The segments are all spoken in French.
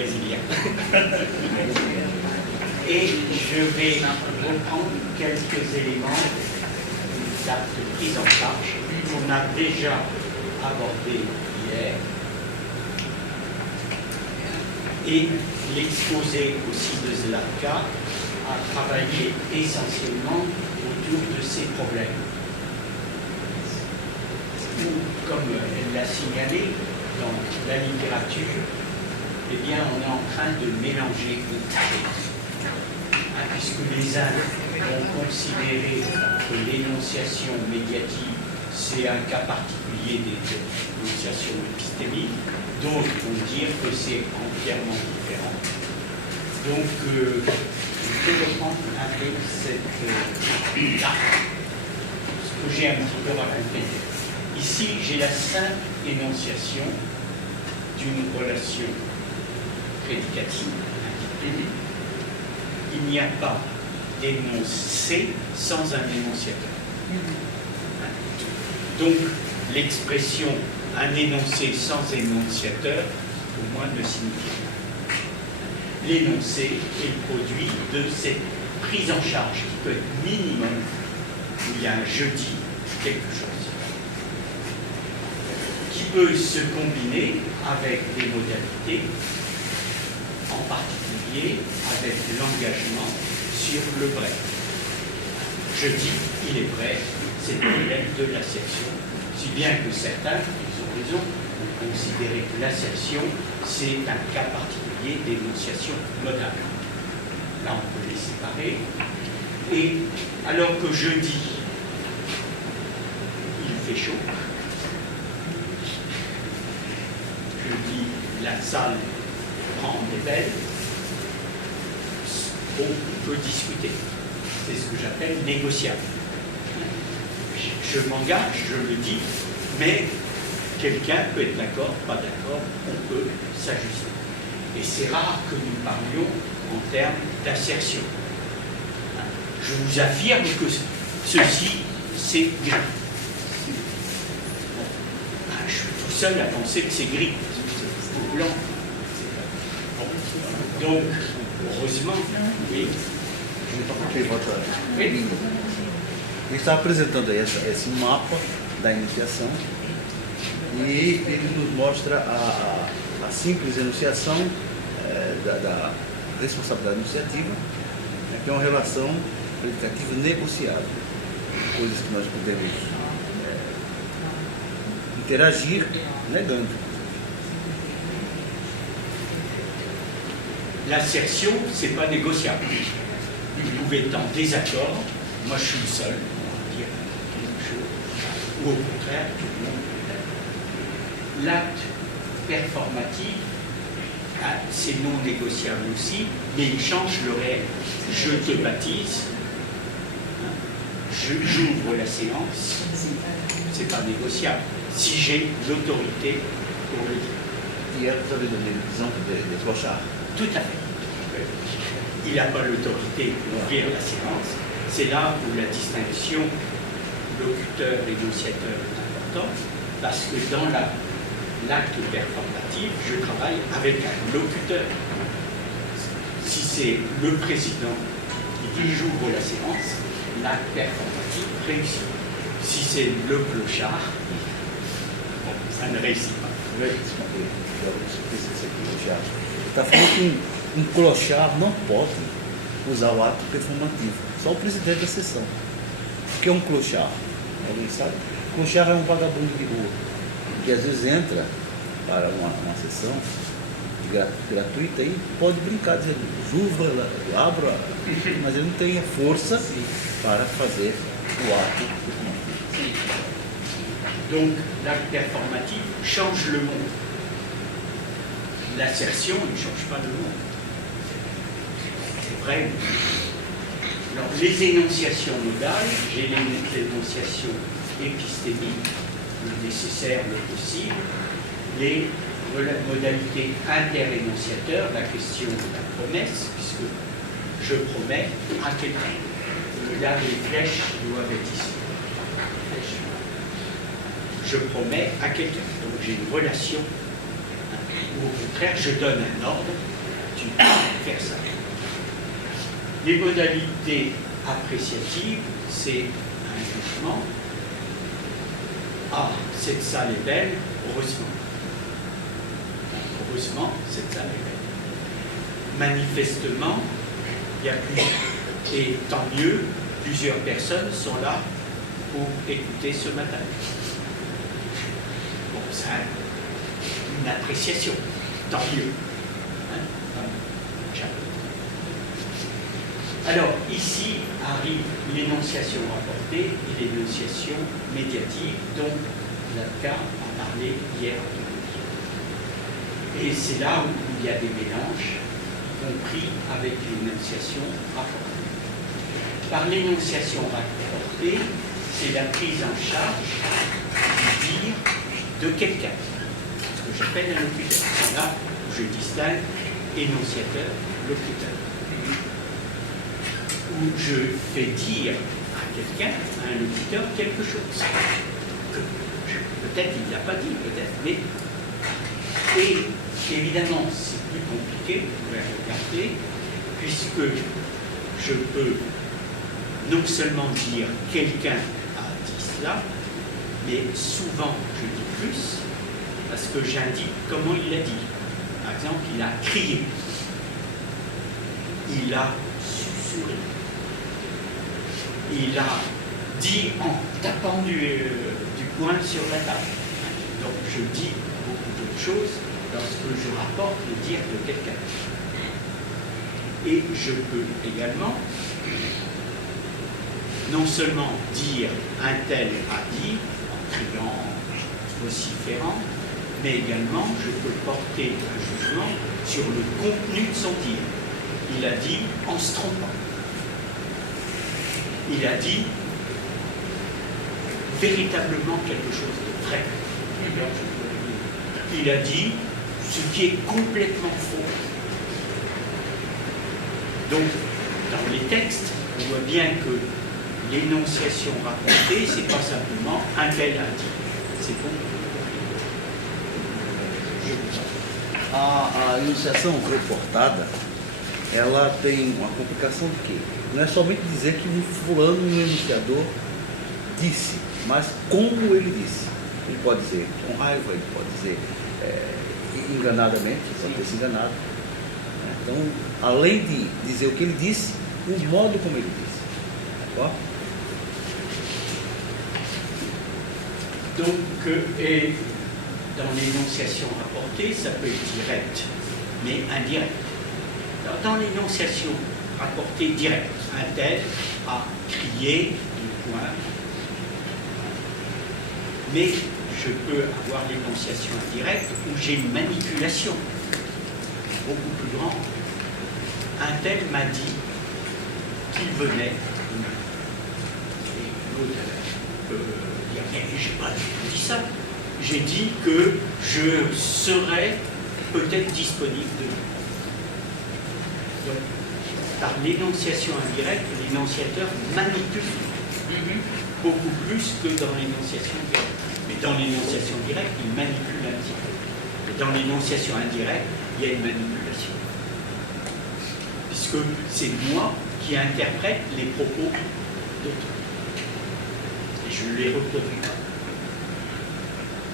brésilien. Et je vais reprendre quelques éléments d'actes de prise en charge qu'on a déjà abordés hier. Et l'exposé aussi de Zlatka a travaillé essentiellement autour de ces problèmes. Comme elle l'a signalé dans la littérature, eh bien, on est en train de mélanger les choses. Puisque les uns ont considéré que l'énonciation médiatique, c'est un cas particulier des énonciations épistémiques, d'autres vont dire que c'est entièrement différent. Donc, je vais reprendre un peu là, ce que j'ai un petit peu raconté. Ici, j'ai la simple énonciation d'une relation prédicative. Il n'y a pas d'énoncé sans un énonciateur. Donc, l'expression un énoncé sans énonciateur, pour moi, ne signifie rien. L'énoncé est le produit de cette prise en charge qui peut être minimum, où il y a un jeudi, quelque chose, qui peut se combiner avec des modalités, en particulier avec l'engagement sur le bref. Je dis, il est bref, c'est le problème de l'assertion, si bien que certains, ils ont raison, ont considéré que l'assertion, c'est un cas particulier d'énonciation modale. Là, on peut les séparer. Et alors que je dis, il fait chaud, je dis, la salle est grande et belle, on peut discuter. C'est ce que j'appelle négociable. Je m'engage, je le dis, mais quelqu'un peut être d'accord, pas d'accord, on peut s'ajuster. Et c'est rare que nous parlions en termes d'assertion. Je vous affirme que ceci, c'est gris. Je suis tout seul à penser que c'est gris, ou blanc. Donc, heureusement, oui. Ele está apresentando aí esse mapa da iniciação e ele nos mostra a simples enunciação da responsabilidade iniciativa, que é uma relação predicativa negociável, coisas que nós podemos interagir negando. L'assertion, ce n'est pas négociable. Vous pouvez être en désaccord, moi je suis le seul, on va dire quelque chose, ou au contraire, tout le monde peut l'être. L'acte performatif, c'est non négociable aussi, mais il change le réel. Je te baptise, j'ouvre la séance, c'est pas négociable, si j'ai l'autorité pour le dire. Hier, vous avez donné l'exemple des clochards. Tout à fait. Il n'a pas l'autorité pour ouvrir la séance. C'est là où la distinction locuteur-énonciateur est importante, parce que dans l'acte performatif, je travaille avec un locuteur. Si c'est le président qui dit j'ouvre la séance, l'acte performatif réussit. Si c'est le clochard, bon, ça ne réussit pas. Está falando que um clochard não pode usar o ato performativo, só o presidente da sessão. O que é um clochard? Alguém sabe? Clochard é um vagabundo de rua, que às vezes entra para uma sessão gratuita e pode brincar, dizendo, abro, mas ele não tem a força para fazer o ato performativo. Donc, l'acte performatif change le monde. L'assertion ne change pas le monde. C'est vrai. Alors, les énonciations modales, j'ai les énonciations épistémiques, le nécessaire, le possible, les modalités interénonciateurs, la question de la promesse, puisque je promets à quelqu'un. Là, les flèches doivent être ici. Je promets à quelqu'un. Donc j'ai une relation où Ou au contraire, je donne un ordre, tu dois faire ça. Les modalités appréciatives, c'est un jugement. Ah, cette salle est belle, heureusement. Heureusement, cette salle est belle. Manifestement, il y a plus, et tant mieux, plusieurs personnes sont là pour écouter ce matin. Bon, ça a une appréciation, tant mieux. Hein? Alors, ici arrive l'énonciation rapportée et l'énonciation médiatique dont Lacan a parlé hier. Et c'est là où il y a des mélanges, y compris avec l'énonciation rapportée. Par l'énonciation rapportée, c'est la prise en charge du dire de quelqu'un, ce que j'appelle un locuteur. C'est là où je distingue énonciateur, locuteur. Où je fais dire à quelqu'un, à un locuteur, quelque chose. Peut-être il ne l'a pas dit, peut-être, mais... Et évidemment, c'est plus compliqué, vous pouvez regarder, puisque je peux non seulement dire quelqu'un a dit cela, mais souvent je dis plus, parce que j'indique comment il l'a dit. Par exemple, il a crié, il a susurré, il a dit en tapant du poing sur la table. Donc je dis beaucoup d'autres choses lorsque je rapporte le dire de quelqu'un. Et je peux également non seulement dire un tel a dit, en criant, en vociférant, mais également je peux porter un jugement sur le contenu de son dire. Il a dit en se trompant. Il a dit véritablement quelque chose de vrai. Il a dit ce qui est complètement faux. Donc, dans les textes, on voit bien que l'énonciation rapportée, c'est pas simplement un tel a dit. C'est bon. A enunciação reportada, ela tem uma complicação de quê? Não é somente dizer que o fulano, o enunciador, disse, mas como ele disse. Ele pode dizer com raiva, ele pode dizer enganadamente, pode ter se enganado. Então, além de dizer o que ele disse, o modo como ele disse. D'accord? Donc, et dans l'énonciation rapportée, ça peut être direct, mais indirect. Alors, dans l'énonciation rapportée directe, un tel a crié du poing, mais je peux avoir l'énonciation indirecte où j'ai une manipulation beaucoup plus grande. Un tel m'a dit qu'il venait, et l'autre peut dire, mais j'ai pas dit ça. J'ai dit que je serais peut-être disponible demain. Donc, par l'énonciation indirecte, l'énonciateur manipule beaucoup plus que dans l'énonciation directe. Mais dans l'énonciation directe, il manipule un petit peu. Mais dans l'énonciation indirecte, il y a une manipulation. Puisque c'est moi qui interprète les propos d'autres. Et je les reproduis pas.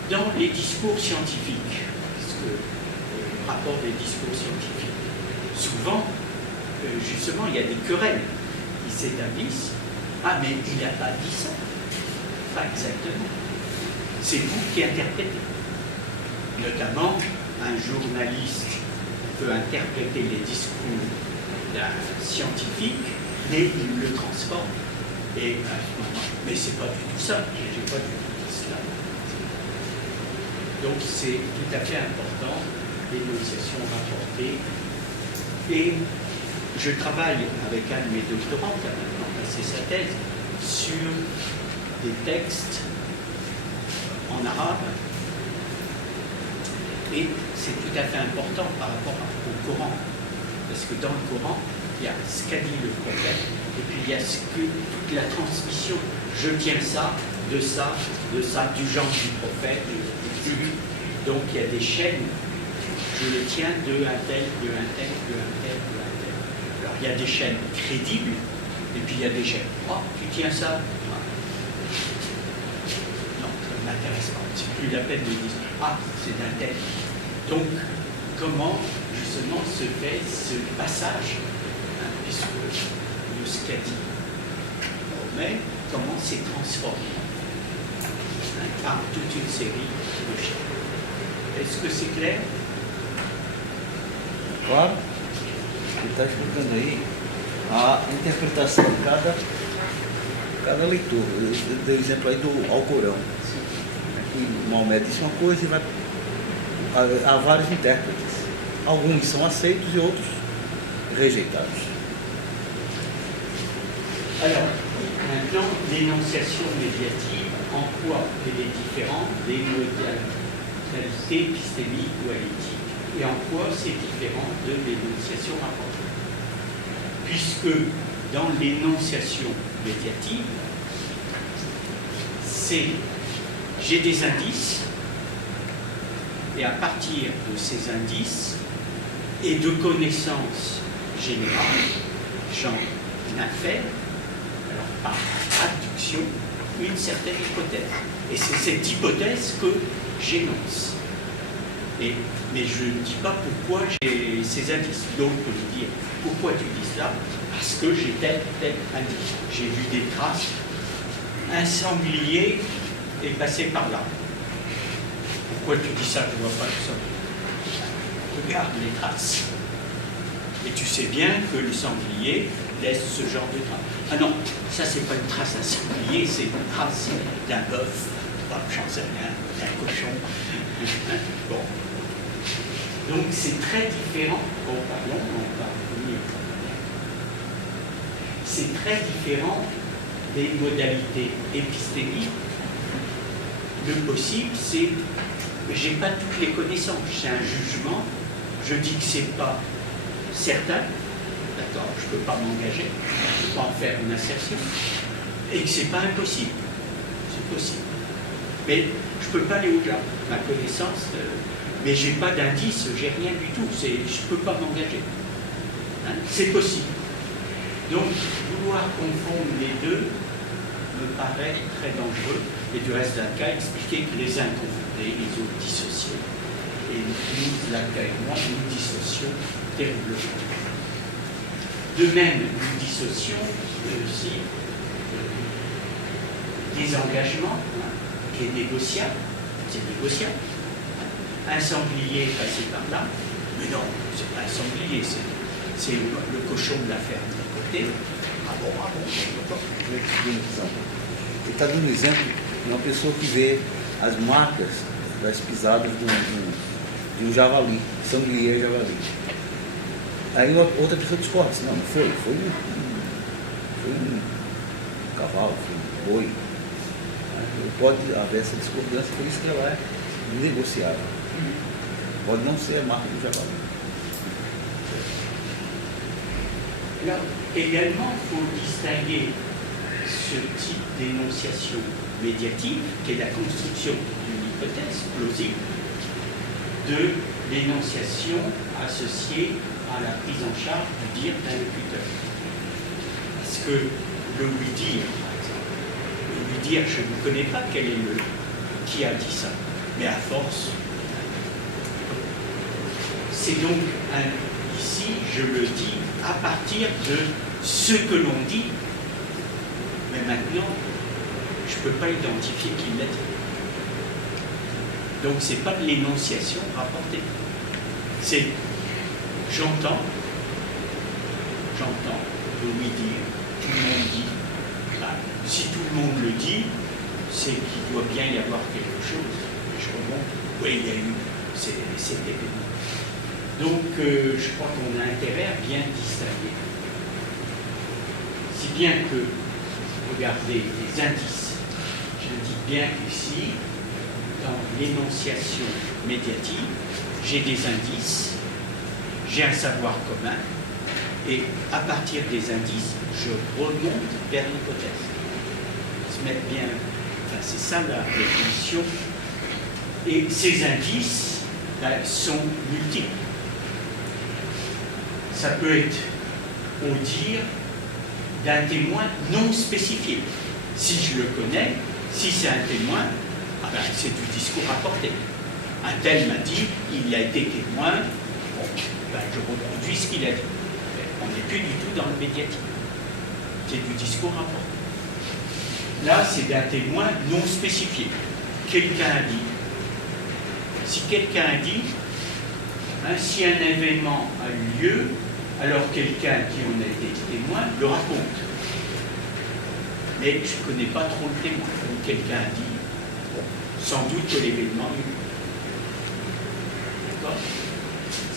Dans les discours scientifiques, parce que le rapport des discours scientifiques, souvent, justement, il y a des querelles qui s'établissent. Ah, mais il n'a pas dit ça. Pas exactement. C'est vous qui interprétez. Notamment, un journaliste peut interpréter les discours d'un scientifique, mais il le transforme. Et à ce moment, mais c'est pas du tout ça. J'ai pas du tout dit cela. Donc c'est tout à fait important, l'énonciation rapportée. Et je travaille avec un de mes doctorants qui a maintenant passé sa thèse sur des textes en arabe. Et c'est tout à fait important par rapport au Coran. Parce que dans le Coran, il y a ce qu'a dit le prophète, et puis il y a ce que, toute la transmission. Je tiens ça, du genre du prophète. Donc il y a des chaînes je le tiens de un tel, de un tel, de un tel, de un tel. Alors il y a des chaînes crédibles, et puis il y a des chaînes. Oh, tu tiens ça? Non, ça ne m'intéresse pas. C'est plus la peine de dire, ah, c'est d'un tel. Donc, comment justement se fait ce passage, hein, puisque le Skadi mais comment c'est transformé hein, par toute une série de chaînes. Est-ce que c'est clair? Claro, ele está explicando aí a interpretação de cada leitor. Eu dei o exemplo aí do Alcorão. Que Maomé disse uma coisa e vai. Há vários intérpretes. Alguns são aceitos e outros rejeitados. Alors, maintenant, l'énonciation médiatique, en quoi elle est différente des modalités épistémiques ou alétiques, et en quoi c'est différent de l'énonciation rapportée. Puisque dans l'énonciation médiatique, j'ai des indices, et à partir de ces indices et de connaissances générales, j'en infère, alors par adduction, une certaine hypothèse. Et c'est cette hypothèse que j'énonce. Mais je ne dis pas pourquoi j'ai ces indices. Donc, je dis pourquoi tu dis cela? Parce que j'ai tel indice. J'ai vu des traces. Un sanglier est passé par là. Pourquoi tu dis ça? Je ne vois pas le sanglier. Regarde les traces. Et tu sais bien que le sanglier laisse ce genre de traces. Ah non, ça c'est pas une trace d'un sanglier, c'est une trace d'un bœuf, j'en sais rien, d'un cochon. Bon. Donc c'est très différent. Bon, pardon, on va revenir. C'est très différent des modalités épistémiques. Le possible, c'est j'ai pas toutes les connaissances, c'est un jugement. Je dis que c'est pas certain, d'accord, je peux pas m'engager, je peux pas en faire une assertion, et que c'est pas impossible, c'est possible. Mais je peux pas aller au-delà. Ma connaissance, mais j'ai pas d'indice, j'ai rien du tout, je peux pas m'engager. Hein, c'est possible. Donc, vouloir confondre les deux me paraît très dangereux, et du reste d'un cas, expliquer que les uns confondaient, les autres dissociaient. Et nous, Lacan et moi, nous dissocions terriblement. De même, nous dissocions aussi des engagements, hein, qui est négociable, c'est négociable. Un sanglier passé par là, mais non, c'est pas un sanglier, c'est le cochon de la ferme d'un côté. Ah bon, Ele está dando um exemplo de uma pessoa que vê as marcas das pisadas de um javali, sanglier javali. Aí outra pessoa discorda, não, não foi um cavalo, foi um boi. Pode haver essa discordância, por isso que ela é negociável. Pode não ser a marca do javali. Alors, également, il faut distinguer ce type d'énonciation médiatique, qui est la construction d'une hypothèse plausible, de l'énonciation associée à la prise en charge du dire d'un locuteur. Parce que le oui-dire, par exemple, le oui-dire, je ne connais pas quel est qui a dit ça, mais à force, c'est donc ici, je le dis à partir de ce que l'on dit, mais maintenant, je ne peux pas identifier qui l'a dit. Donc, ce n'est pas de l'énonciation rapportée. C'est j'entends, le oui-dire, tout le monde dit. Ben, si tout le monde le dit, c'est qu'il doit bien y avoir quelque chose. Et je remonte, oui, il y a eu cet événement. Donc, je crois qu'on a intérêt à bien distinguer. Si bien que, regardez les indices, je dis bien qu'ici, dans l'énonciation médiatique, j'ai des indices, j'ai un savoir commun, et à partir des indices, je remonte vers l'hypothèse. Se mettre bien, enfin, c'est ça la définition. Et ces indices sont multiples. Ça peut être au dire d'un témoin non spécifié. Si je le connais, si c'est un témoin, c'est du discours rapporté. Un tel m'a dit, il a été témoin, bon, je reproduis ce qu'il a dit. On n'est plus du tout dans le médiatique. C'est du discours rapporté. Là, c'est d'un témoin non spécifié. Quelqu'un a dit. Si quelqu'un a dit, si un événement a eu lieu, alors quelqu'un qui en a été témoin le raconte. Mais je ne connais pas trop le témoin. Donc quelqu'un a dit, sans doute que l'événement a eu lieu. D'accord ?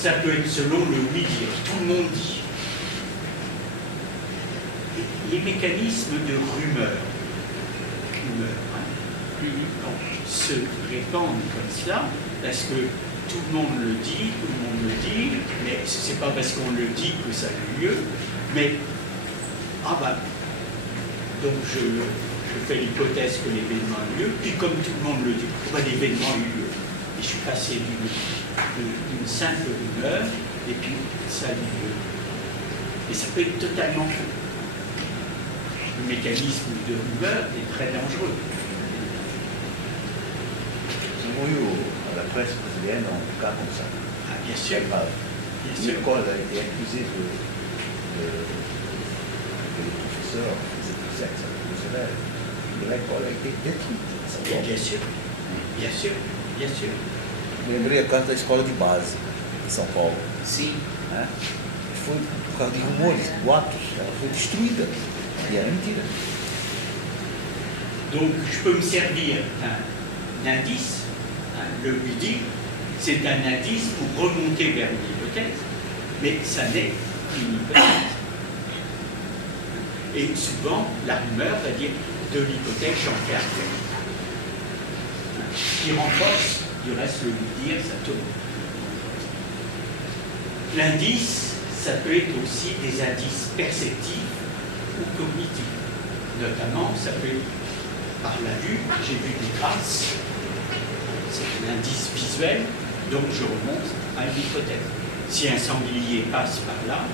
Ça peut être selon le oui-dire. Tout le monde dit. Les mécanismes de rumeur se répandent comme cela, parce que tout le monde le dit, mais ce n'est pas parce qu'on le dit que ça a eu lieu, mais donc je fais l'hypothèse que l'événement a eu lieu, puis comme tout le monde le dit, l'événement a eu lieu. Et je suis passé d'une simple rumeur, et puis ça a eu lieu. Et ça peut être totalement faux. Le mécanisme de rumeur est très dangereux. Nous avons eu à la presse brésilienne un cas comme ça. Bien sûr. L'école a été accusée que les professeurs faisaient du sexe avec les élèves. L'école a été détruite. Bien sûr. Me lembrei a casa da escola de base em São Paulo. Sim. Foi por causa de rumores, boatos, ela foi destruída. Et era mentira. Donc, je peux me servir d'un indice. Le oui-dire, c'est un indice pour remonter vers une hypothèse, mais ça n'est qu'une hypothèse. Et souvent, la rumeur va dire de l'hypothèse, j'en fais un fait. Qui renforce, du reste, le oui-dire, ça tourne. L'indice, ça peut être aussi des indices perceptifs ou cognitifs. Notamment, ça peut être par la vue, j'ai vu des traces, c'est un indice visuel, donc je remonte à une hypothèse. Si un sanglier passe par là,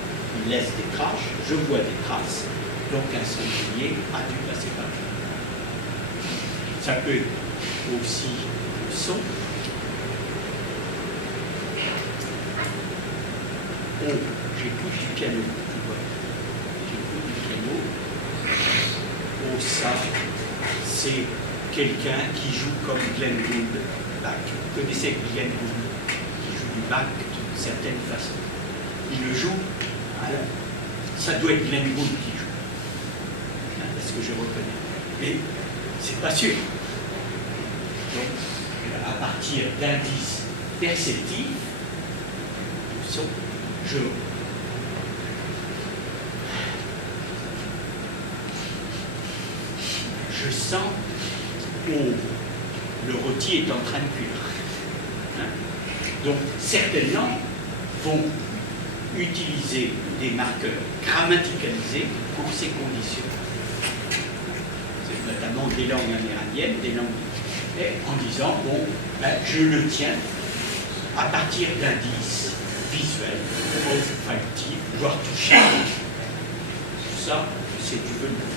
il laisse des traces, je vois des traces, donc un sanglier a dû passer par là. Ça peut être aussi le son. Oh, j'écoute du piano, tu vois. J'écoute du piano. Oh, ça, c'est quelqu'un qui joue comme Glenn Gould. Vous connaissez Glenn Gould, qui joue du Bach d'une certaine façon. Il le joue, alors, ça doit être Glenn Gould qui joue. Parce que je reconnais. Mais c'est pas sûr. Donc, à partir d'indices perceptifs, je sens le rôti est en train de cuire. Donc, certaines langues vont utiliser des marqueurs grammaticalisés pour ces conditions. C'est notamment des langues amérindiennes, des langues en disant, je le tiens à partir d'indices visuels, olfactifs, voire touchés. Tout ça, c'est du venin.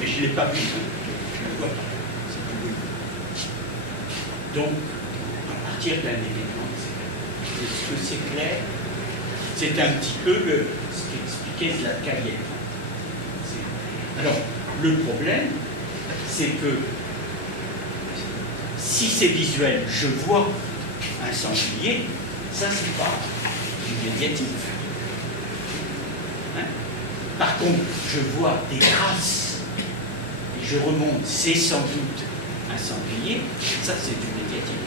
Mais je ne l'ai pas vu, je ne le vois pas. C'est du venin. Donc, à partir d'un élément, est-ce que c'est clair? C'est un petit peu ce qu'expliquait Zlatkaïev. Alors, le problème, c'est que si c'est visuel, je vois un sanglier, ça c'est pas du médiatif. Par contre, je vois des traces et je remonte, c'est sans doute un sanglier, ça c'est du médiatif.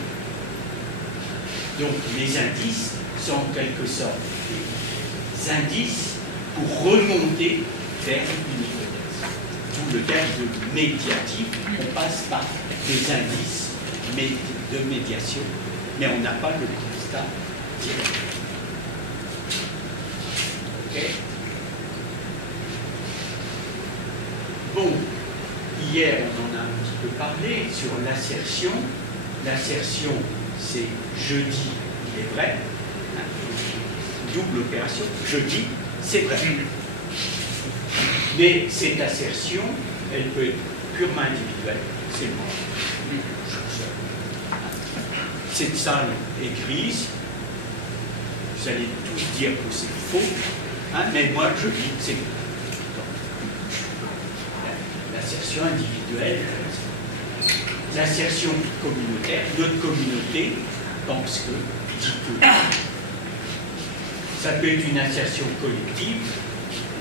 Donc les indices sont en quelque sorte des indices pour remonter vers une hypothèse. D'où le terme de médiatif, on passe par des indices de médiation, mais on n'a pas le constat direct. Ok? Bon, hier on en a un petit peu parlé sur l'assertion. L'assertion, c'est je dis il est vrai. Double opération, je dis, c'est vrai. Mais cette assertion, elle peut être purement individuelle, c'est moi. Cette salle est grise, vous allez tous dire que c'est faux, hein, mais moi je dis que c'est l'assertion individuelle, l'assertion communautaire, notre communauté pense que, dit que. Ça peut être une assertion collective.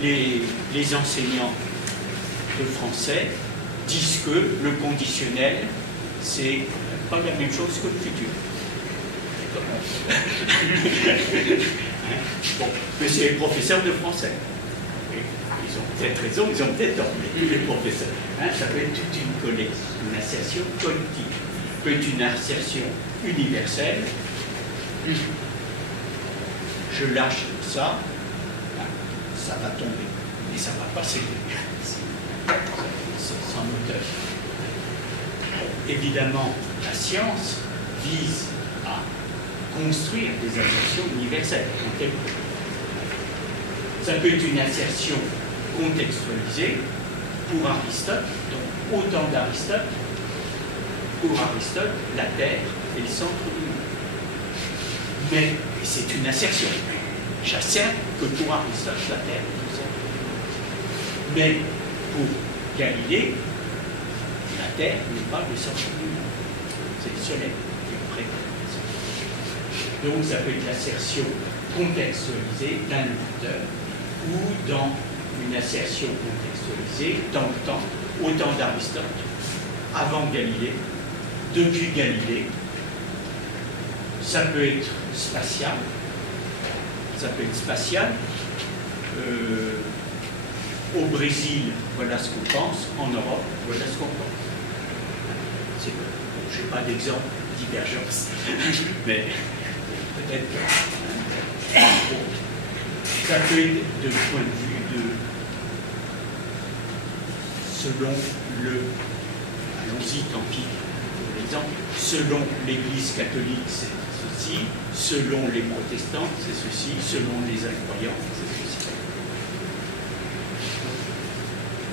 Les enseignants de français disent que le conditionnel, c'est pas la même chose que le futur. Bon, mais c'est les professeurs de français. Ils ont peut-être raison, ils ont peut-être tort, mais tous les professeurs. Ça peut être toute une assertion collective. Ça peut être une assertion universelle. Je lâche ça, ça va tomber, et ça va passer sans moteur. Évidemment, la science vise à construire des assertions universelles. Ça peut être une assertion contextualisée pour Aristote, donc au temps d'Aristote, pour Aristote, la Terre est le centre du monde. Mais c'est une assertion. J'assère que pour Aristote, la Terre est le centre du monde. Mais pour Galilée, la Terre n'est pas le centre du monde. C'est le Soleil qui est près. Donc ça peut être l'assertion contextualisée d'un auteur ou dans une assertion contextualisée dans le temps, au temps d'Aristote, avant Galilée, depuis Galilée. Ça peut être spatial. Ça peut être spatial. Au Brésil, voilà ce qu'on pense. En Europe, voilà ce qu'on pense. Je n'ai pas d'exemple divergence, mais peut-être que ça peut être de point de vue de selon le, allons-y, tant pis pour l'exemple, selon l'Église catholique, c'est ceci, selon les protestants, c'est ceci, selon les incroyants, c'est ceci.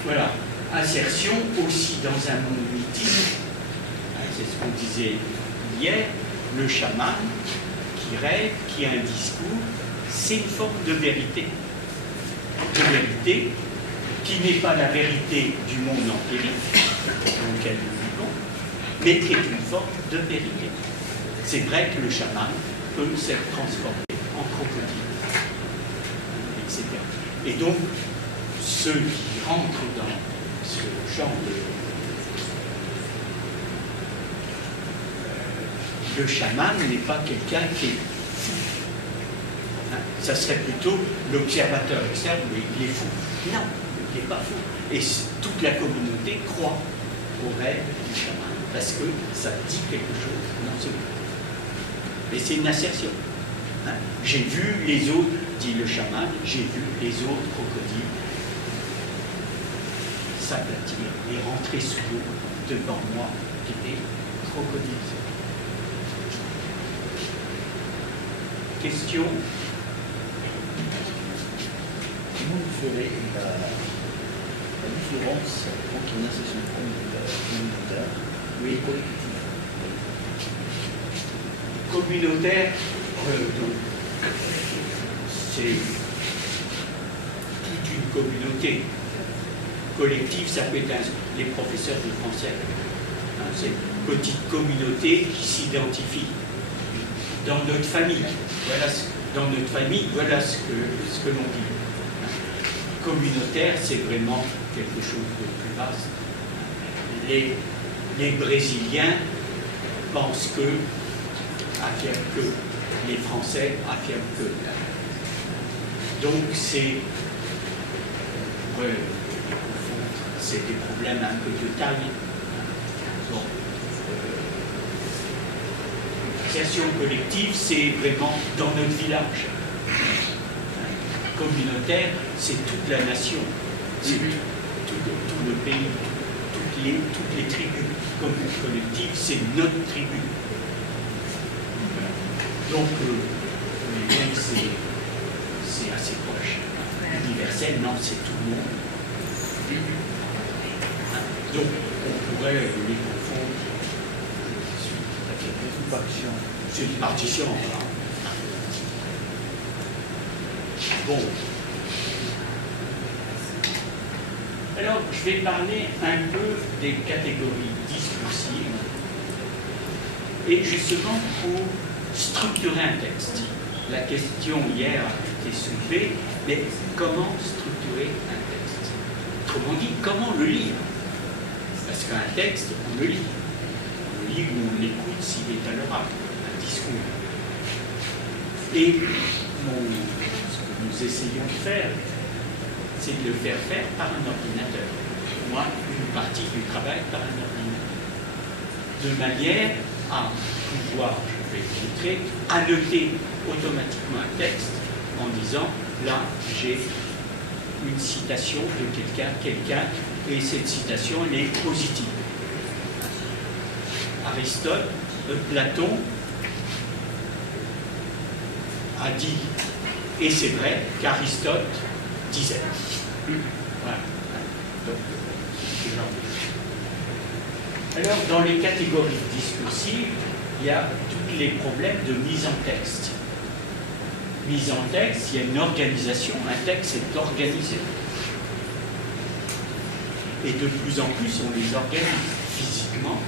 Voilà, assertion aussi dans un monde mythique. C'est ce qu'on disait hier, le chaman qui rêve, qui a un discours, c'est une forme de vérité. De vérité qui n'est pas la vérité du monde empirique dans lequel nous vivons, mais qui est une forme de vérité. C'est vrai que le chaman peut s'être transformé en crocodile, etc. Et donc, ceux qui rentrent dans ce genre de... Le chaman n'est pas quelqu'un qui est fou. Hein? Ça serait plutôt l'observateur externe, mais il est fou. Non, il n'est pas fou. Et toute la communauté croit au rêve du chaman, parce que ça dit quelque chose dans ce monde. Et c'est une assertion. Hein? J'ai vu les autres, dit le chaman, j'ai vu les autres crocodiles s'aplatir et rentrer sous l'eau devant moi, qui était crocodile. Question? Comment vous ferez la différence entre une association communautaire et collective? Communautaire, c'est toute une communauté. Collective, ça peut être les professeurs de français. Hein, c'est une petite communauté qui s'identifie. Dans notre famille, voilà ce que l'on dit. Communautaire, c'est vraiment quelque chose de plus vaste. Les Brésiliens pensent que, affirment que, les Français affirment que. Donc c'est des problèmes un peu de taille. Bon. L'association collective, c'est vraiment dans notre village. Communautaire, c'est toute la nation, c'est tout le pays, toutes les tribus. Collective, c'est notre tribu. Donc, on est bien que c'est assez proche. Universel, non, c'est tout le monde. Donc, on pourrait les confondre. C'est une partition. Voilà. Bon. Alors, je vais parler un peu des catégories discursives et justement pour structurer un texte. La question hier a été soulevée, mais comment structurer un texte? Autrement dit, comment le lire? Parce qu'un texte, on le lit. On le lit ou on l'écoute s'il est à l'oral, un discours. Et ce que nous essayons de faire, c'est de le faire par un ordinateur. Moi, une partie du travail par un ordinateur. De manière à pouvoir, je vais vous montrer, annoter automatiquement un texte en disant, là, j'ai une citation de quelqu'un, et cette citation, elle est positive. Platon a dit, et c'est vrai qu'Aristote disait. Voilà. Donc, alors, dans les catégories discursives, il y a tous les problèmes de mise en texte. Mise en texte, il y a une organisation, un texte est organisé. Et de plus en plus, on les organise physiquement,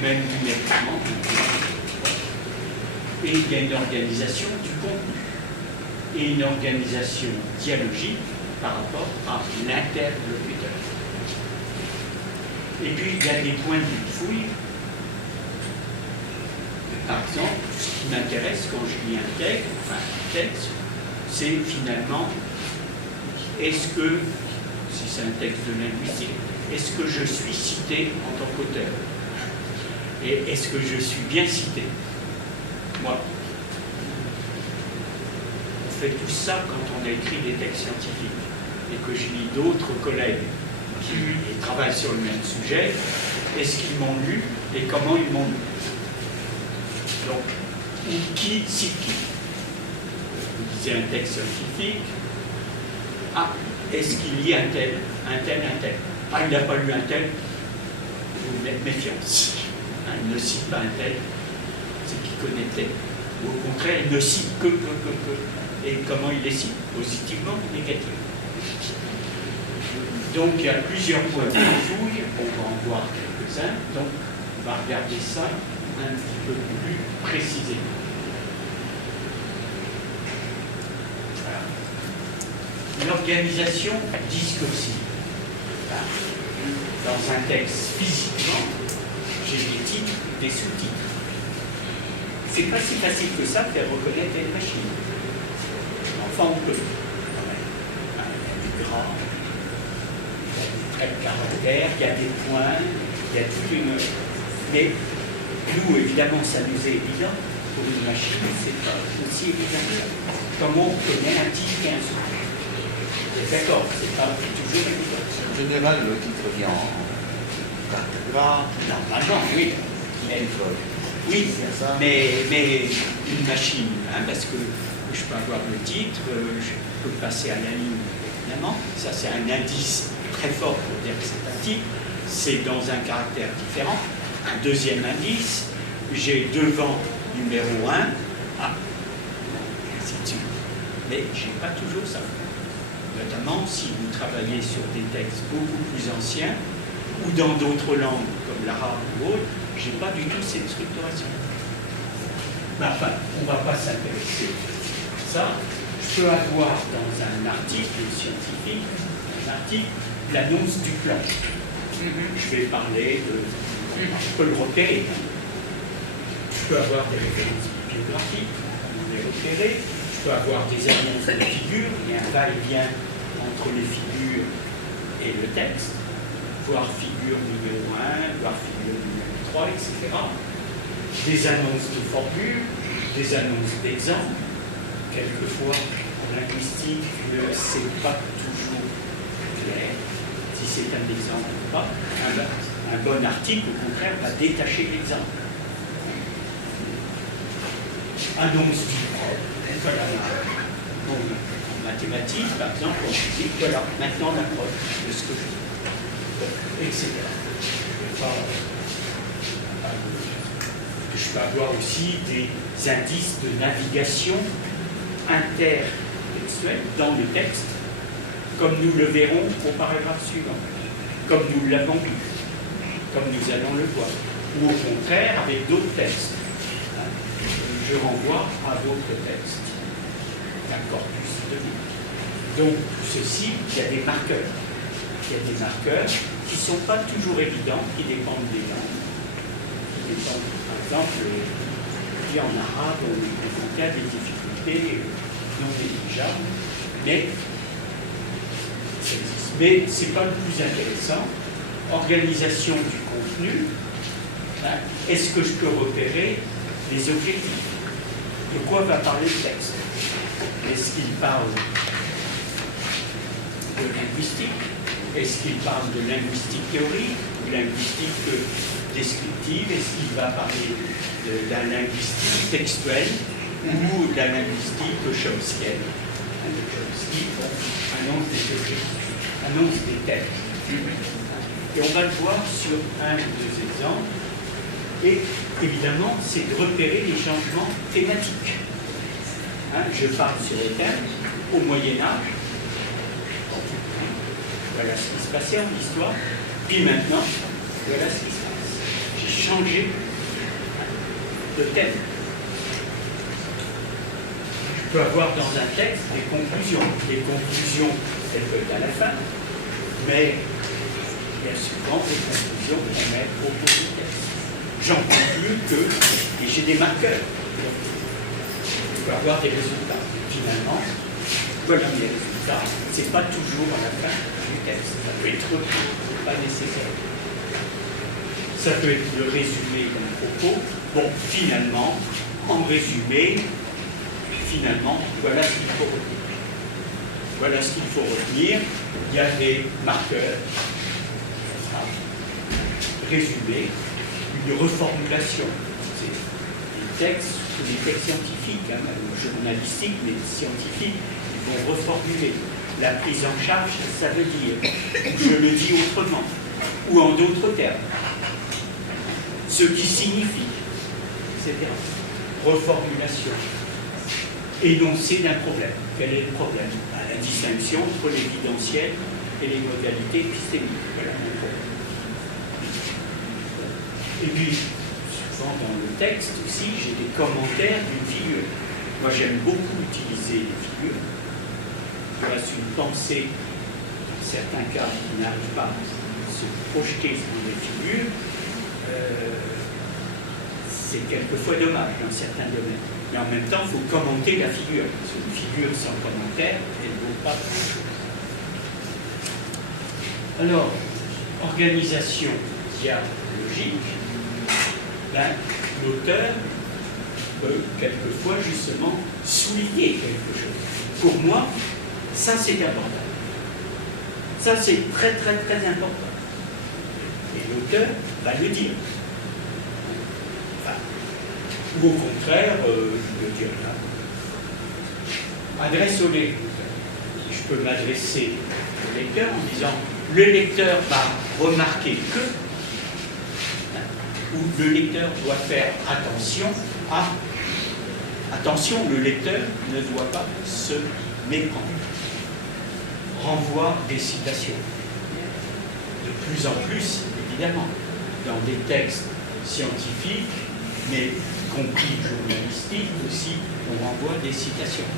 même numériquement. Et il y a une organisation du contenu et une organisation dialogique par rapport à l'interlocuteur. Et puis, il y a des points de fouille. Par exemple, ce qui m'intéresse quand je lis un texte, c'est finalement, est-ce que, si c'est un texte de linguistique, est-ce que je suis cité en tant qu'auteur? Et est-ce que je suis bien cité? Moi. On fait tout ça quand on a écrit des textes scientifiques et que je lis d'autres collègues qui travaillent sur le même sujet. Est-ce qu'ils m'ont lu et comment ils m'ont lu? Donc, qui cite qui? Vous disiez un texte scientifique. Ah, est-ce qu'il lit un tel? Ah, il n'a pas lu un tel? Vous mettez méfiance. Il ne cite pas un tel, c'est qu'il connaît tel. Ou au contraire, il ne cite que. Et comment il les cite? Positivement ou négativement? Donc, il y a plusieurs points de fouille, on va en voir quelques-uns. Donc, on va regarder ça un petit peu plus précisément. Voilà. L'organisation discursive. Dans un texte, physiquement, j'ai des titres, des sous-titres. C'est pas si facile que ça de faire reconnaître les machines. Enfin, on peut. Il y a du gras, il y a des traits de caractère, il y a des points, il y a toute une. Mais nous, évidemment, ça nous est évident. Pour une machine, c'est pas aussi évident que ça. Comment on connaît un titre et un sous-titre? D'accord, c'est pas toujours évident. En général, le titre vient en carte gras. Normalement, oui. Oui, mais une machine, parce que je peux avoir le titre, je peux passer à la ligne, évidemment. Ça, c'est un indice très fort pour dire que c'est un titre. C'est dans un caractère différent. Un deuxième indice, j'ai devant numéro 1, ainsi de suite. Mais je n'ai pas toujours ça. Notamment si vous travaillez sur des textes beaucoup plus anciens ou dans d'autres langues comme l'arabe ou autre, je n'ai pas du tout cette structuration. Mais enfin, on ne va pas s'intéresser à ça. Je peux avoir dans un article scientifique, l'annonce du plan. Je vais parler de... Je peux le repérer. Je peux avoir des références bibliographiques, les repérer. Je peux avoir des annonces de figures, il y a un va-et-vient entre les figures et le texte, voire figure numéro 1, voire figure numéro 3, etc. Des annonces de formules, des annonces d'exemples. Quelquefois, en linguistique, ce n'est pas toujours clair si c'est un exemple ou pas. Un bon article, au contraire, va détacher l'exemple. annonce du prof. Voilà. Bon, en mathématiques, par exemple, on dit voilà, maintenant l'approche de ce que je dis, etc. Je peux avoir aussi des indices de navigation intertextuelle dans le texte, comme nous le verrons au paragraphe suivant, comme nous l'avons vu, comme nous allons le voir, ou au contraire avec d'autres textes. Je renvoie à d'autres textes d'un corpus de livres. Donc, ceci, il y a des marqueurs. Il y a des marqueurs qui ne sont pas toujours évidents, qui dépendent des langues. Qui dépendent, par exemple, en arabe, on est confronté à des difficultés non négligeables, mais ça existe. Mais ce n'est pas le plus intéressant. Organisation du contenu. Hein, est-ce que je peux repérer les objectifs? De quoi va parler le texte? Est-ce qu'il parle de linguistique? Est-ce qu'il parle de linguistique théorique ou linguistique descriptive? Est-ce qu'il va parler de la linguistique textuelle ou de la linguistique chomskienne? Le Chomsky annonce des objectifs, annonce des thèmes. Et on va le voir sur un ou deux exemples. Et évidemment, c'est de repérer les changements thématiques. Hein, je parle sur les thèmes au Moyen-Âge. Voilà ce qui se passait en histoire. Puis maintenant, voilà ce qui se passe. J'ai changé de thème. Je peux avoir dans un texte des conclusions. Les conclusions, elles peuvent être à la fin, mais il y a souvent des conclusions qu'on met au bout du texte. J'en conclus que, et j'ai des marqueurs. Je peux avoir des résultats. Finalement, voilà mes résultats. Ce n'est pas toujours à la fin du texte. Ça peut être pas nécessaire. Ça peut être le résumé d'un propos. Bon, finalement, en résumé, finalement, voilà ce qu'il faut retenir. Voilà ce qu'il faut retenir. Il y a des marqueurs. Résumé, une reformulation. C'est des textes scientifiques, hein, journalistiques, mais scientifiques, ils vont reformuler. La prise en charge, ça veut dire, je le dis autrement, ou en d'autres termes, ce qui signifie, etc. Reformulation. Énoncé d'un problème. Quel est le problème? La distinction entre l'évidentiel et les modalités épistémiques. Voilà mon problème. Et puis, souvent dans le texte aussi, j'ai des commentaires d'une figure. Moi, j'aime beaucoup utiliser les figures. Il reste une pensée, dans certains cas, qui n'arrive pas à se projeter dans les figures. C'est quelquefois dommage dans certains domaines. Mais en même temps, il faut commenter la figure. Parce qu'une figure sans commentaire, elle ne vaut pas grand-chose. Alors, organisation dialogique. L'auteur peut quelquefois justement souligner quelque chose. Pour moi, ça c'est important. Ça c'est très très très important. Et l'auteur va le dire. Enfin, ou au contraire, le dire là. Adresse au lecteur. Je peux m'adresser au lecteur en disant le lecteur va remarquer que, ou le lecteur doit faire attention à. Attention, le lecteur ne doit pas se méprendre. Renvoie des citations. De plus en plus, évidemment, dans des textes scientifiques, mais y compris journalistiques aussi, on renvoie des citations.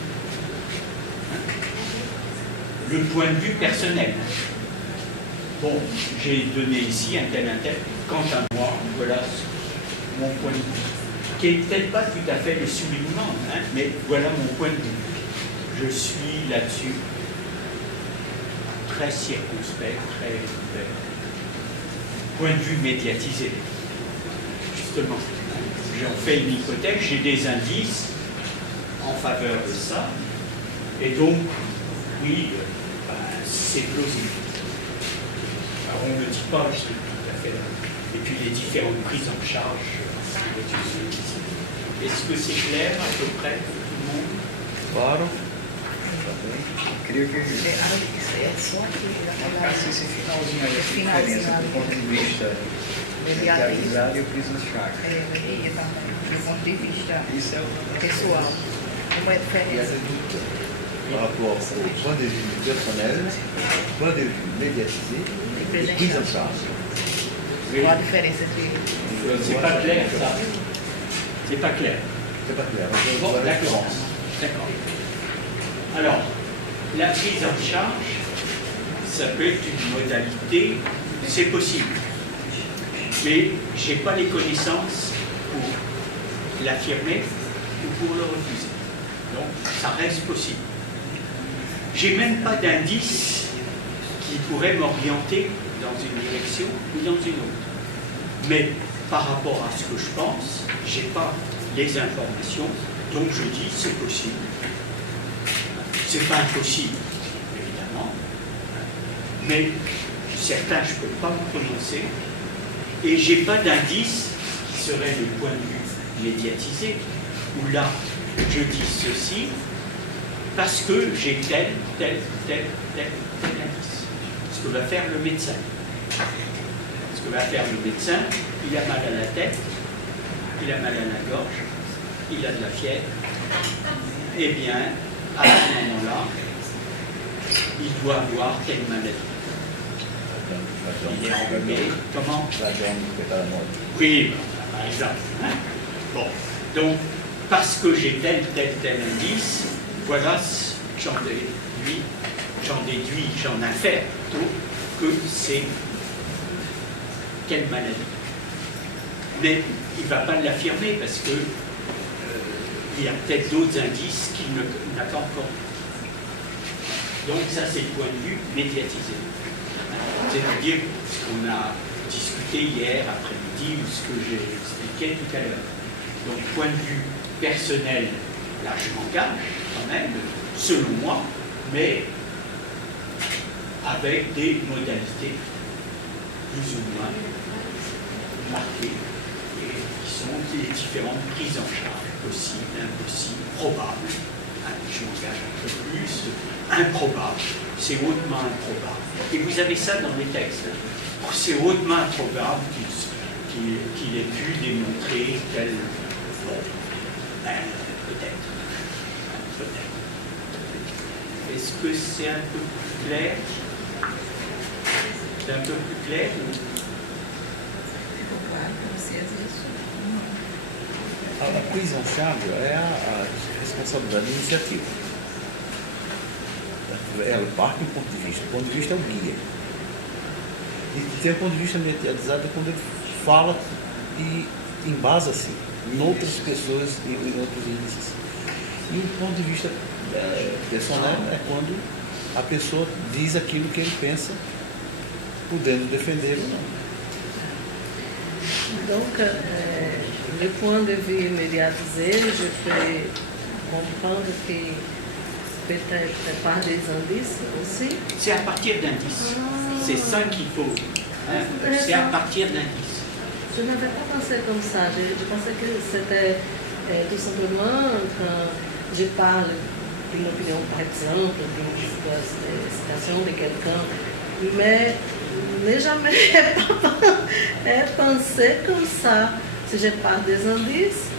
Le point de vue personnel. Bon, j'ai donné ici un tel. Quant à moi, voilà mon point de vue. Qui n'est peut-être pas tout à fait le soulignement, hein, mais voilà mon point de vue. Je suis là-dessus très circonspect, très ouvert. Point de vue médiatisé, justement. J'en fais une hypothèse, j'ai des indices en faveur de ça, et donc, oui, c'est plausible. Alors on ne le dit pas, je suis tout à fait là. Et puis les différentes prises en charge. Est-ce que c'est clair à peu près pour tout le monde? Claro. Creio que Isso é só que esse finalzinho aí, a diferença do ponto de vista mediatizado e o prisma-chakra. também, do ponto de vista Isso é o pessoal. Como é a diferença? Par rapport au point de vue personnel, point de vue médiatisé et prise en charge. Qual a diferença entre... C'est pas clair ça. C'est pas clair. C'est pas clair. Bon, La d'accord. différence. D'accord. Alors, la prise en charge, ça peut être une modalité, c'est possible. Mais je n'ai pas les connaissances pour l'affirmer ou pour le refuser. Donc, ça reste possible. J'ai même pas d'indice qui pourrait m'orienter dans une direction ou dans une autre. Mais par rapport à ce que je pense, je n'ai pas les informations, donc je dis c'est possible. C'est pas impossible, évidemment, mais certains je ne peux pas me prononcer, et j'ai pas d'indice qui serait le point de vue médiatisé, où là je dis ceci, parce que j'ai tel indice. Ce que va faire le médecin. Ce que va faire le médecin, il a mal à la tête, il a mal à la gorge, il a de la fièvre. Eh bien, à ce moment-là, il doit avoir telle maladie. Il est enrhumé. Comment? La jambe qui est à la mode. Oui, par exemple. Hein? Bon, donc, parce que j'ai tel indice, voilà, j'en infère plutôt que c'est quelle maladie. Mais il ne va pas l'affirmer parce que il y a peut-être d'autres indices qu'il n'a pas encore. Donc ça c'est le point de vue médiatisé. C'est-à-dire ce qu'on a discuté hier après-midi ou ce que j'ai expliqué tout à l'heure. Donc point de vue personnel, là je m'engage quand même, selon moi, mais avec des modalités plus ou moins marquées et qui sont les différentes prises en charge possibles, impossibles, probables. Je m'engage un peu plus, improbable, c'est hautement improbable. Et vous avez ça dans les textes. C'est hautement improbable qu'il ait pu démontrer tel... Bon, peut-être. Est-ce que c'est un peu plus clair? C'est un peu plus clair ou... A prise en charge é a responsabilidade iniciativa. Ela parte do ponto de vista. O ponto de vista é o guia. E tem o ponto de vista mediatizado quando ele fala e embasa-se em outras pessoas e em outros índices. E o ponto de vista personal é quando a pessoa diz aquilo que ele pensa, podendo defender ou não. Donc, le point de vue médiatisé, je peux comprendre que peut-être par des indices aussi. C'est à partir d'indices. C'est ça qu'il faut. Hein? C'est à partir d'indices. Je n'avais pas pensé comme ça. Je pensais que c'était tout simplement quand je parle d'une opinion, par exemple, d'une citation de quelqu'un, mais jamais pensé comme ça. Si je parle des indices,